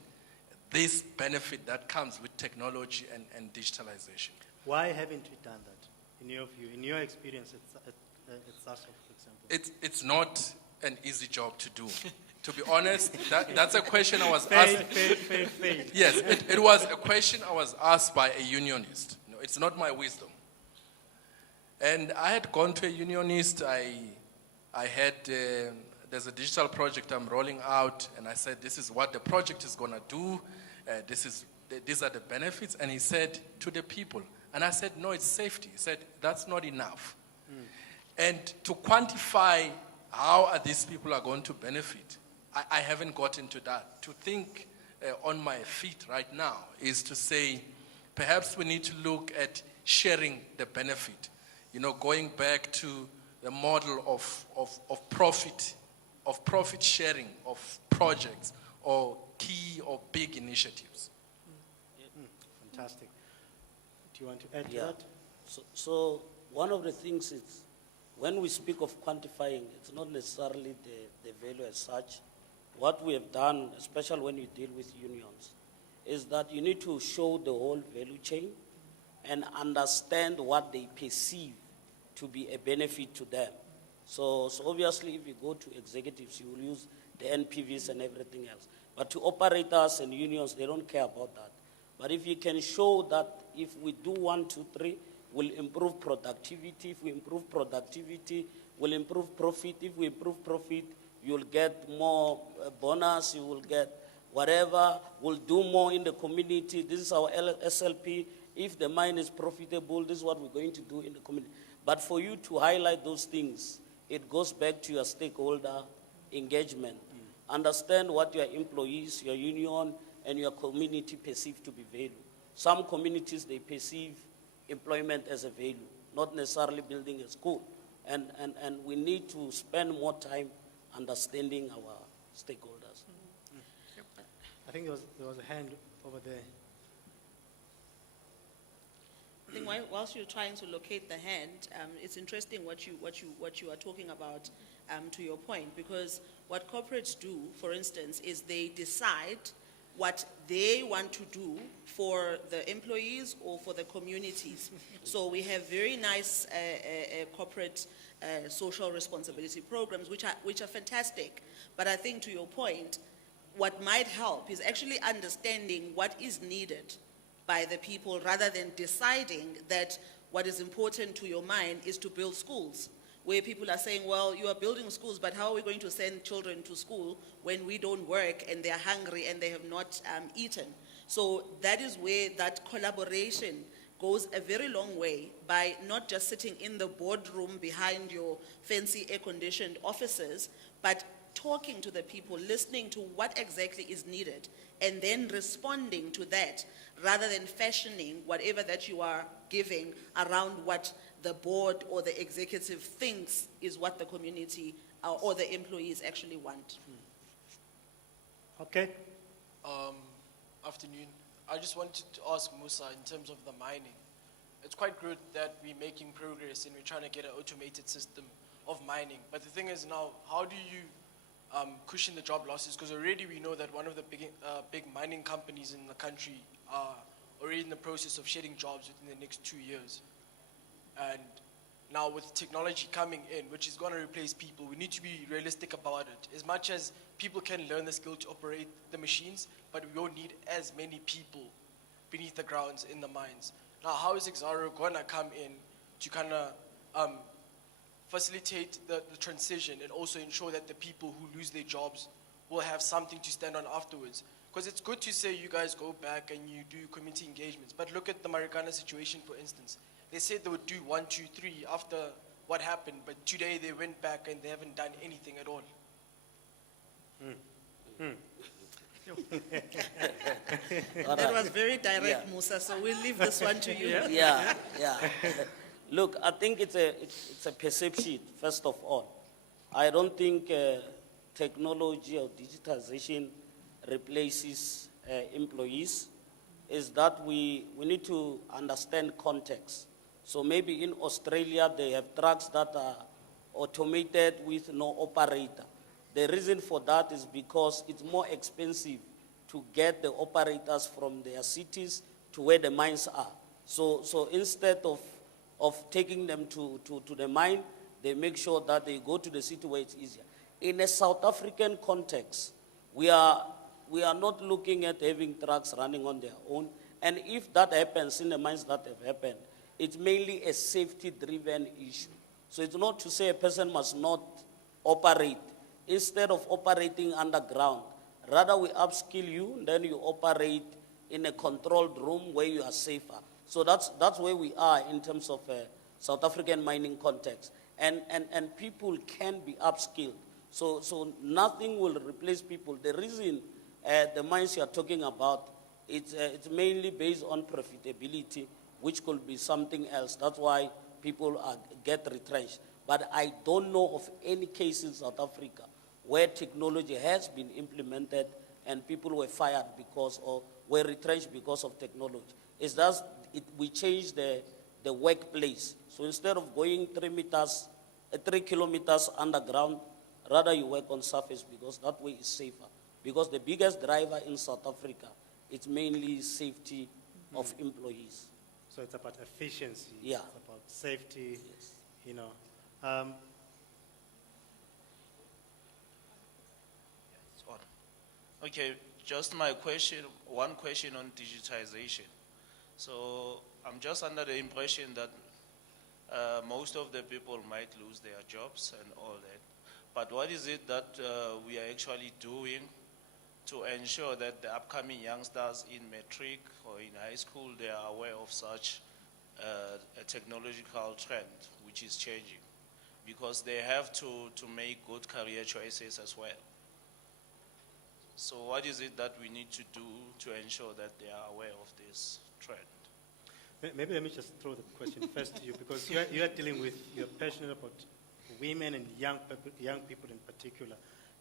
this benefit that comes with technology and digitalization. Why haven't we done that, in your view, in your experience at Sasol, for example? It's not an easy job to do. To be honest, that's a question I was asked. Fail. Yes, it was a question I was asked by a unionist. No, it's not my wisdom. And I had gone to a unionist. I had, there's a digital project I'm rolling out, and I said, this is what the project is going to do. These are the benefits. And he said to the people, and I said, no, it's safety. He said, that's not enough. And to quantify how are these people are going to benefit, I haven't gotten to that. To think on my feet right now is to say Perhaps we need to look at sharing the benefit, going back to the model of profit sharing of projects or key or big initiatives. Fantastic. Do you want to add to Yeah. that? So one of the things is, when we speak of quantifying, it's not necessarily the value as such. What we have done, especially when you deal with unions, is that you need to show the whole value chain and understand what they perceive to be a benefit to them. So obviously, if you go to executives, you will use the NPVs and everything else. But to operators and unions, they don't care about that. But if you can show that if we do 1, 2, 3, we'll improve productivity. If we improve productivity, we'll improve profit. If we improve profit, you'll get more bonus, you will get whatever, we'll do more in the community. This is our SLP. If the mine is profitable, this is what we're going to do in the community. But for you to highlight those things, it goes back to your stakeholder engagement. Understand what your employees, your union, and your community perceive to be value. Some communities, they perceive employment as a value, not necessarily building a school. And we need to spend more time understanding our stakeholders. I think there was a hand over there. I think whilst you're trying to locate the hand, it's interesting what you are talking about, to your point, because what corporates do, for instance, is they decide what they want to do for the employees or for the communities. So we have very nice corporate social responsibility programs, which are fantastic. But I think, to your point, what might help is actually understanding what is needed by the people, rather than deciding that what is important to your mind is to build schools, where people are saying, well, you are building schools, but how are we going to send children to school when we don't work and they're hungry and they have not eaten? So that is where that collaboration goes a very long way, by not just sitting in the boardroom behind your fancy air-conditioned offices, but talking to the people, listening to what exactly is needed, and then responding to that, rather than fashioning whatever that you are giving around what the board or the executive thinks is what the community or the employees actually want. Okay. Afternoon. I just wanted to ask Musa, in terms of the mining, it's quite good that we're making progress and we're trying to get an automated system of mining. But the thing is now, how do you cushion the job losses? Because already we know that one of the big mining companies in the country are already in the process of shedding jobs within the next 2 years. And now with technology coming in, which is going to replace people, we need to be realistic about it. As much as people can learn the skill to operate the machines, but we don't need as many people beneath the grounds in the mines. Now, how is Exxaro going to come in to kind of facilitate the transition and also ensure that the people who lose their jobs will have something to stand on afterwards? Because it's good to say you guys go back and you do community engagements, but look at the Marikana situation, for instance. They said they would do 1, 2, 3 after what happened, but today they went back and they haven't done anything at all. That was very direct, Musa, so we'll leave this one to you. Yeah. Look, I think it's a perception, first of all. I don't think technology or digitization replaces employees. Is that we need to understand context. So maybe in Australia, they have trucks that are automated with no operator. The reason for that is because it's more expensive to get the operators from their cities to where the mines are. So instead of taking them to the mine, they make sure that they go to the city where it's easier. In a South African context, we are not looking at having trucks running on their own. And if that happens in the mines that have happened, it's mainly a safety-driven issue. So it's not to say a person must not operate. Instead of operating underground, rather we upskill you, then you operate in a controlled room where you are safer. So that's where we are in terms of South African mining context. And people can be upskilled. So nothing will replace people. The reason the mines you are talking about, It's mainly based on profitability, which could be something else. That's why people get retrenched. But I don't know of any case in South Africa where technology has been implemented and people were fired because or were retrenched because of technology. It's just we changed the workplace. So instead of going 3 kilometers underground, rather you work on surface because that way is safer. Because the biggest driver in South Africa, it's mainly safety of employees. So it's about efficiency. Yeah. It's about safety. Yes. You know. It's on. Okay, just my question, one question on digitization. So I'm just under the impression that most of the people might lose their jobs and all that. But what is it that we are actually doing to ensure that the upcoming youngsters in matric or in high school, they are aware of such a technological trend which is changing? Because they have to make good career choices as well. So what is it that we need to do to ensure that they are aware of this trend? Maybe let me just throw the question first to you, because you are dealing with, you're passionate about women and young people in particular,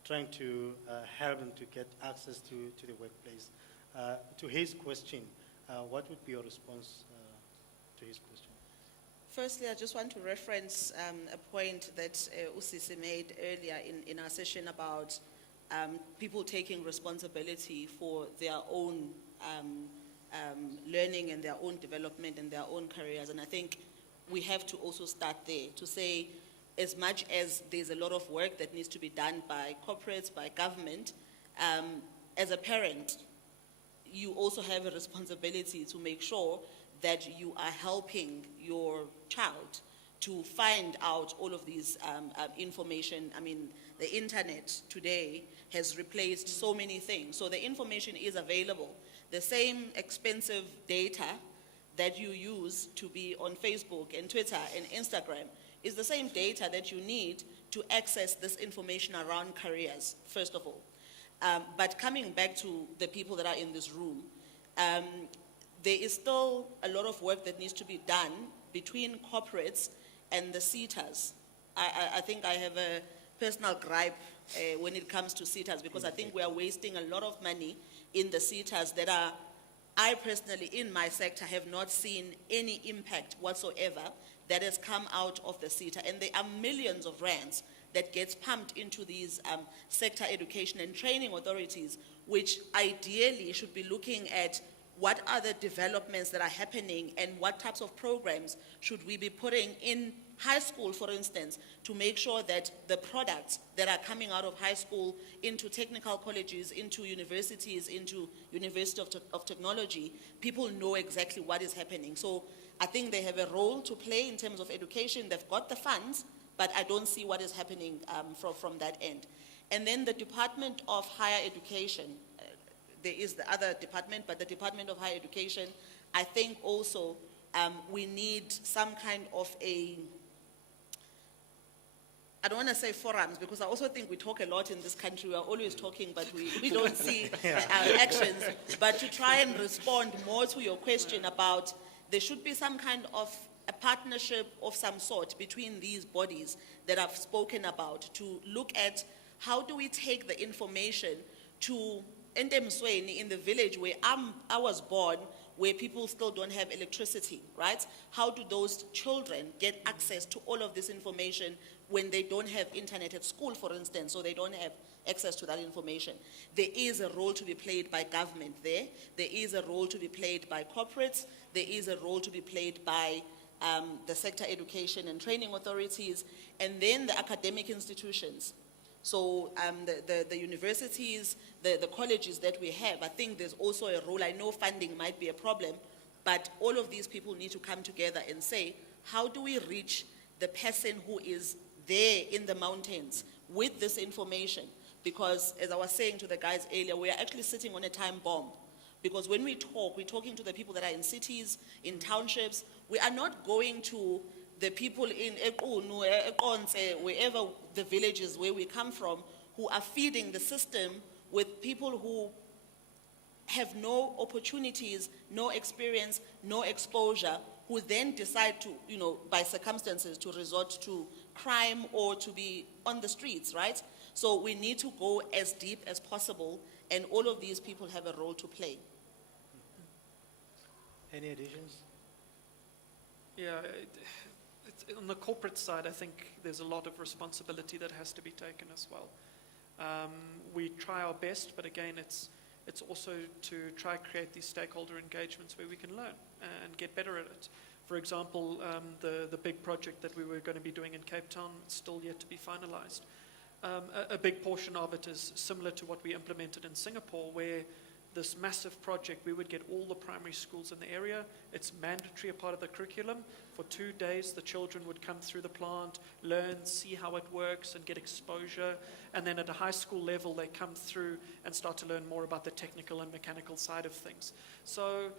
trying to help them to get access to the workplace. To his question, what would be your response to his question? Firstly, I just want to reference a point that Usisi made earlier in our session about people taking responsibility for their own learning and their own development and their own careers. And I think we have to also start there to say, as much as there's a lot of work that needs to be done by corporates, by government, as a parent, you also have a responsibility to make sure that you are helping your child to find out all of these information. I mean, the internet today has replaced so many things. So the information is available. The same expensive data that you use to be on Facebook and Twitter and Instagram is the same data that you need to access this information around careers, first of all. But coming back to the people that are in this room, there is still a lot of work that needs to be done between corporates and the SETAs. I think I have a personal gripe when it comes to SETAs, because I think we are wasting a lot of money in the SETAs that are, I personally, in my sector, have not seen any impact whatsoever that has come out of the SETA. And there are millions of rands that gets pumped into these sector education and training authorities, which ideally should be looking at what are the developments that are happening and what types of programs should we be putting in high school, for instance, to make sure that the products that are coming out of high school into technical colleges, into universities, into University of Technology, people know exactly what is happening. So I think they have a role to play in terms of education. They've got the funds, but I don't see what is happening from that end. And then the Department of Higher Education, there is the other department, but the Department of Higher Education, I think also we need some kind of a, I don't want to say forums, because I also think we talk a lot in this country. We are always talking, but we don't see our actions. But to try and respond more to your question about, there should be some kind of a partnership of some sort between these bodies that I've spoken about, to look at how do we take the information to Entemsweni, in the village where I was born, where people still don't have electricity, right? How do those children get access to all of this information when they don't have internet at school, for instance, so they don't have access to that information? There is a role to be played by government there. There is a role to be played by corporates. There is a role to be played by the sector education and training authorities, and then the academic institutions. So the universities, the colleges that we have, I think there's also a role. I know funding might be a problem, but all of these people need to come together and say, how do we reach the person who is there in the mountains with this information? Because as I was saying to the guys earlier, we are actually sitting on a time bomb. Because when we talk, we're talking to the people that are in cities, in townships. We are not going to the people in Ekunu, Ekonse, wherever the villages where we come from, who are feeding the system with people who have no opportunities, no experience, no exposure, who then decide to, by circumstances, to resort to crime or to be on the streets, right? So we need to go as deep as possible, and all of these people have a role to play. Any additions? Yeah, on the corporate side, I think there's a lot of responsibility that has to be taken as well. We try our best, but again, it's also to try create these stakeholder engagements where we can learn and get better at it. For example, the big project that we were going to be doing in Cape Town is still yet to be finalized. A big portion of it is similar to what we implemented in Singapore, where this massive project, we would get all the primary schools in the area. It's mandatory, a part of the curriculum. For 2 days, the children would come through the plant, learn, see how it works, and get exposure. And then at a high school level, they come through and start to learn more about the technical and mechanical side of things. So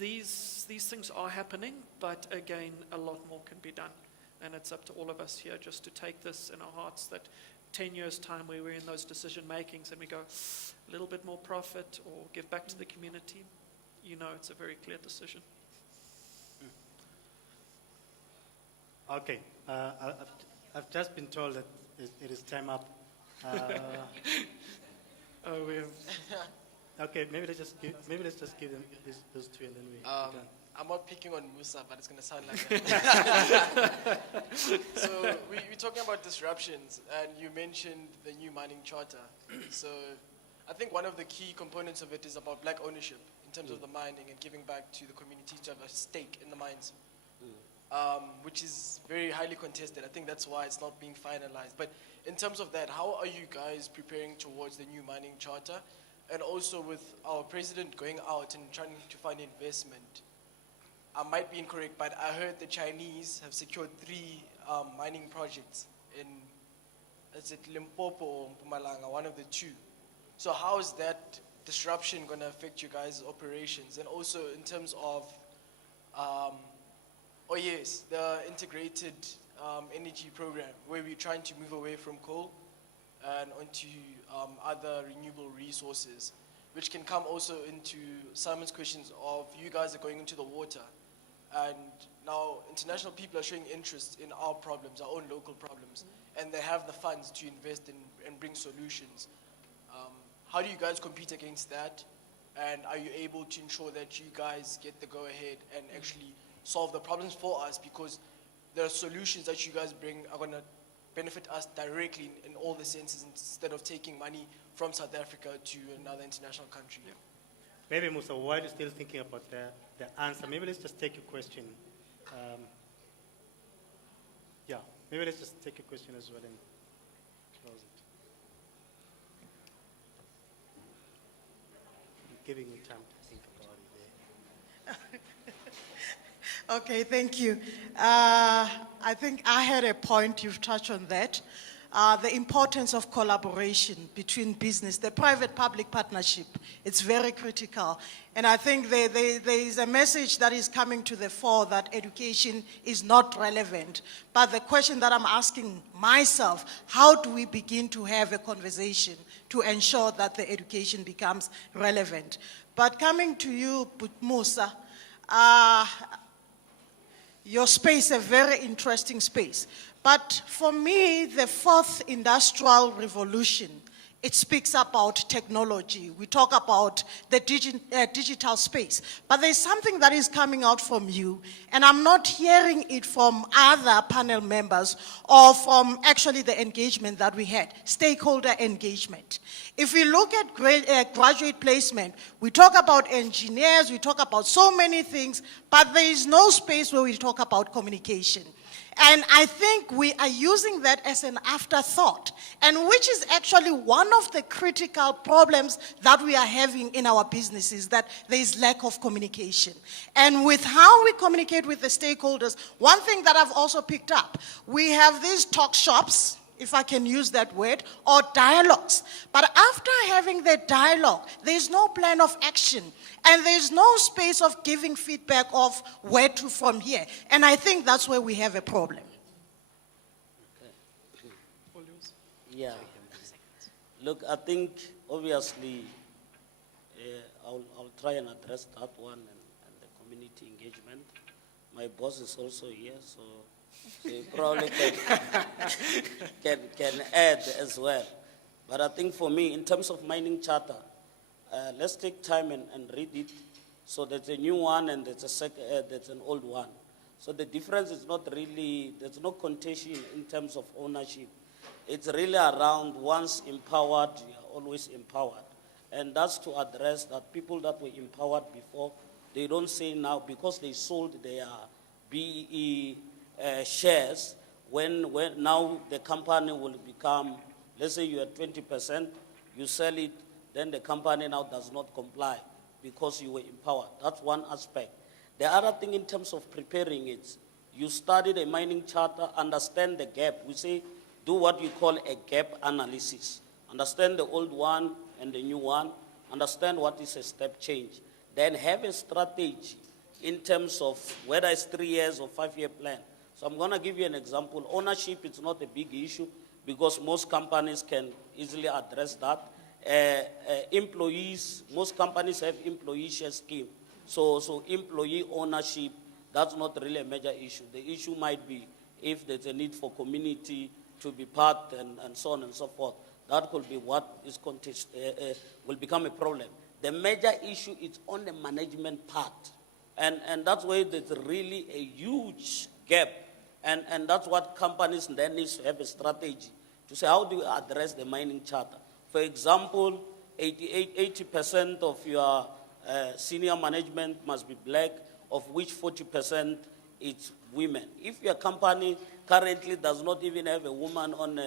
these things are happening, but again, a lot more can be done. And it's up to all of us here just to take this in our hearts that 10 years' time where we're in those decision makings and we go a little bit more profit or give back to the community, it's a very clear decision. Okay, I've just been told that it is time up. Oh, we have. Okay, maybe let's just give them those two and then we're done. I'm not picking on Musa, but it's going to sound like that. So we're talking about disruptions, and you mentioned the new mining charter. So I think one of the key components of it is about black ownership in terms of the mining and giving back to the community to have a stake in the mines, which is very highly contested. I think that's why it's not being finalized. But in terms of that, how are you guys preparing towards the new mining charter? And also with our president going out and trying to find investment, I might be incorrect, but I heard the Chinese have secured 3 mining projects in, is it Limpopo or Mpumalanga, one of the 2. So how is that disruption going to affect you guys' operations? And also in terms of, the integrated energy program, where we're trying to move away from coal and onto other renewable resources, which can come also into Simon's questions of you guys are going into the water. And now international people are showing interest in our problems, our own local problems, and they have the funds to invest in and bring solutions. How do you guys compete against that? And are you able to ensure that you guys get the go-ahead and actually solve the problems for us? Because the solutions that you guys bring are going to benefit us directly in all the senses, instead of taking money from South Africa to another international country. Yeah. Maybe, Musa, while you're still thinking about the answer, maybe let's just take a question. Maybe let's just take a question as well and close it. I'm giving you time to think about it there. Okay, thank you. I think I had a point, you've touched on that. The importance of collaboration between business, the private-public partnership, it's very critical. And I think there is a message that is coming to the fore that education is not relevant. But the question that I'm asking myself, how do we begin to have a conversation to ensure that the education becomes relevant? But coming to you, Musa, your space, a very interesting space. But for me, the 4th industrial revolution, it speaks about technology. We talk about the digital space. But there's something that is coming out from you, and I'm not hearing it from other panel members or from actually the engagement that we had, stakeholder engagement. If we look at graduate placement, we talk about engineers, we talk about so many things, but there is no space where we talk about communication. And I think we are using that as an afterthought, and which is actually one of the critical problems that we are having in our businesses, that there is lack of communication. And with how we communicate with the stakeholders, one thing that I've also picked up, we have these talk shops, if I can use that word, or dialogues. But after having the dialogue, there's no plan of action. And there's no space of giving feedback of where to from here. And I think that's where we have a problem. Yeah. Look, I think obviously I'll try and address that one and the community engagement. My boss is also here, so he probably can add as well. But I think for me, in terms of mining charter, let's take time and read it. So there's a new one and there's an old one. So the difference is not really, there's no contention in terms of ownership. It's really around once empowered, you are always empowered. And that's to address that people that were empowered before, they don't say now because they sold their BEE shares, when now the company will become, let's say you are 20%, you sell it, then the company now does not comply because you were empowered. That's one aspect. The other thing in terms of preparing it, you studied a mining charter, understand the gap. We say do what you call a gap analysis. Understand the old one and the new one. Understand what is a step change. Then have a strategy in terms of whether it's 3 years or 5-year plan. So I'm going to give you an example. Ownership is not a big issue because most companies can easily address that. Employees, most companies have employee share scheme. So employee ownership, that's not really a major issue. The issue might be if there's a need for community to be part and so on and so forth. That could be what is will become a problem. The major issue is on the management part. And that's where there's really a huge gap. And that's what companies then need to have a strategy to say, how do you address the mining charter? For example, 80% of your senior management must be black, of which 40% is women. If your company currently does not even have a woman on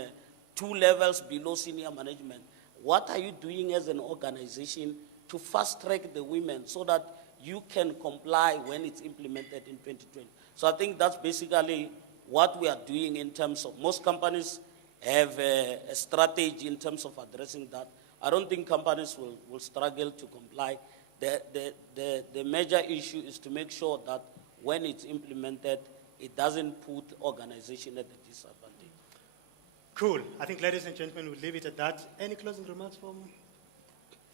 2 levels below senior management, what are you doing as an organization to fast track the women so that you can comply when it's implemented in 2020? So I think that's basically what we are doing in terms of, most companies have a strategy in terms of addressing that. I don't think companies will struggle to comply. The major issue is to make sure that when it's implemented, it doesn't put organization at a disadvantage. Cool. I think, ladies and gentlemen, we'll leave it at that. Any closing remarks from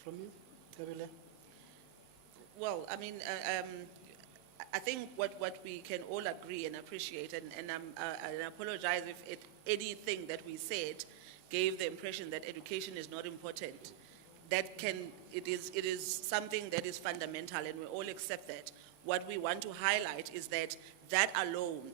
you, Gabriele? Well, I mean, I think what we can all agree and appreciate, and I apologize if anything that we said gave the impression that education is not important. It is something that is fundamental, and we all accept that. What we want to highlight is that alone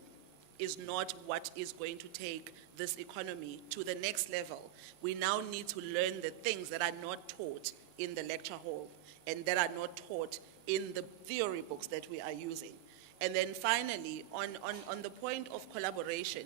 is not what is going to take this economy to the next level. We now need to learn the things that are not taught in the lecture hall and that are not taught in the theory books that we are using. And then finally, on the point of collaboration,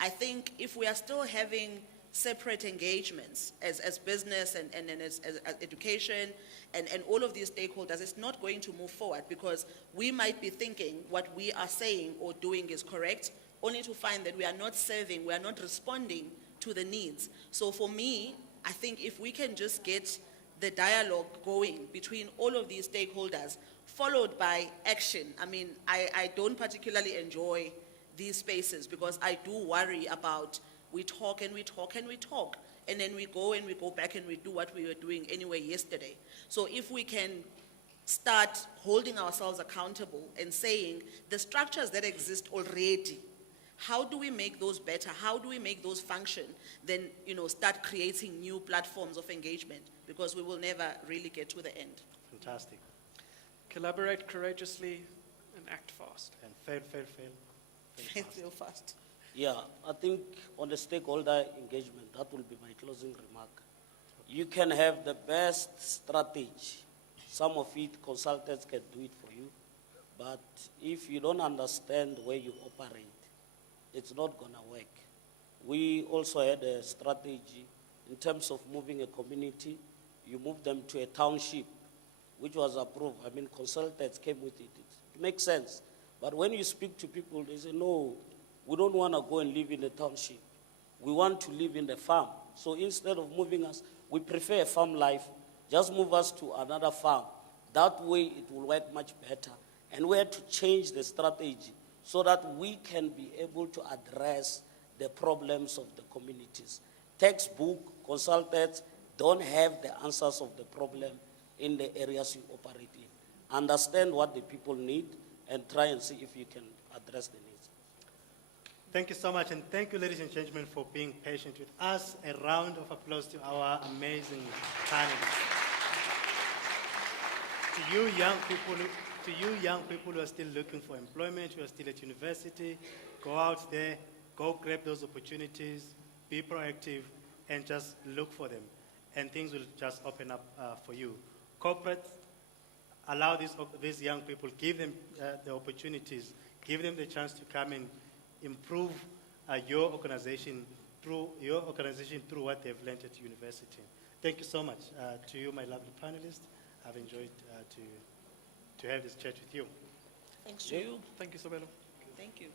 I think if we are still having separate engagements as business and as education and all of these stakeholders, it's not going to move forward, because we might be thinking what we are saying or doing is correct, only to find that we are not serving, we are not responding to the needs. So for me, I think if we can just get the dialogue going between all of these stakeholders, followed by action. I mean, I don't particularly enjoy these spaces because I do worry about we talk and we talk and we talk, and then we go back and we do what we were doing anyway yesterday. So if we can start holding ourselves accountable and saying the structures that exist already, how do we make those better? How do we make those function? Then, start creating new platforms of engagement, because we will never really get to the end. Fantastic. Collaborate courageously and act fast. And fail Fail fast. Yeah, I think on the stakeholder engagement, that will be my closing remark. You can have the best strategy. Some of it, consultants can do it for you. But if you don't understand where you operate, it's not going to work. We also had a strategy in terms of moving a community. You move them to a township, which was approved. I mean, consultants came with it. It makes sense. But when you speak to people, they say, no, we don't want to go and live in the township. We want to live in the farm. So instead of moving us, we prefer a farm life. Just move us to another farm. That way it will work much better. And we have to change the strategy so that we can be able to address the problems of the communities. Textbook consultants don't have the answers of the problem. in the areas you operate in. Understand what the people need and try and see if you can address the needs. Thank you so much, and thank you, ladies and gentlemen, for being patient with us. A round of applause to our amazing panelists. To you young people who are still looking for employment, who are still at university, go out there, go grab those opportunities, be proactive, and just look for them, and things will just open up for you. Corporates, allow these young people, give them the opportunities, give them the chance to come and improve your organization through what they've learned at university. Thank you so much to you, my lovely panelists. I've enjoyed to have this chat with you. Thanks to you. Thank you, Sobelo. Thank you.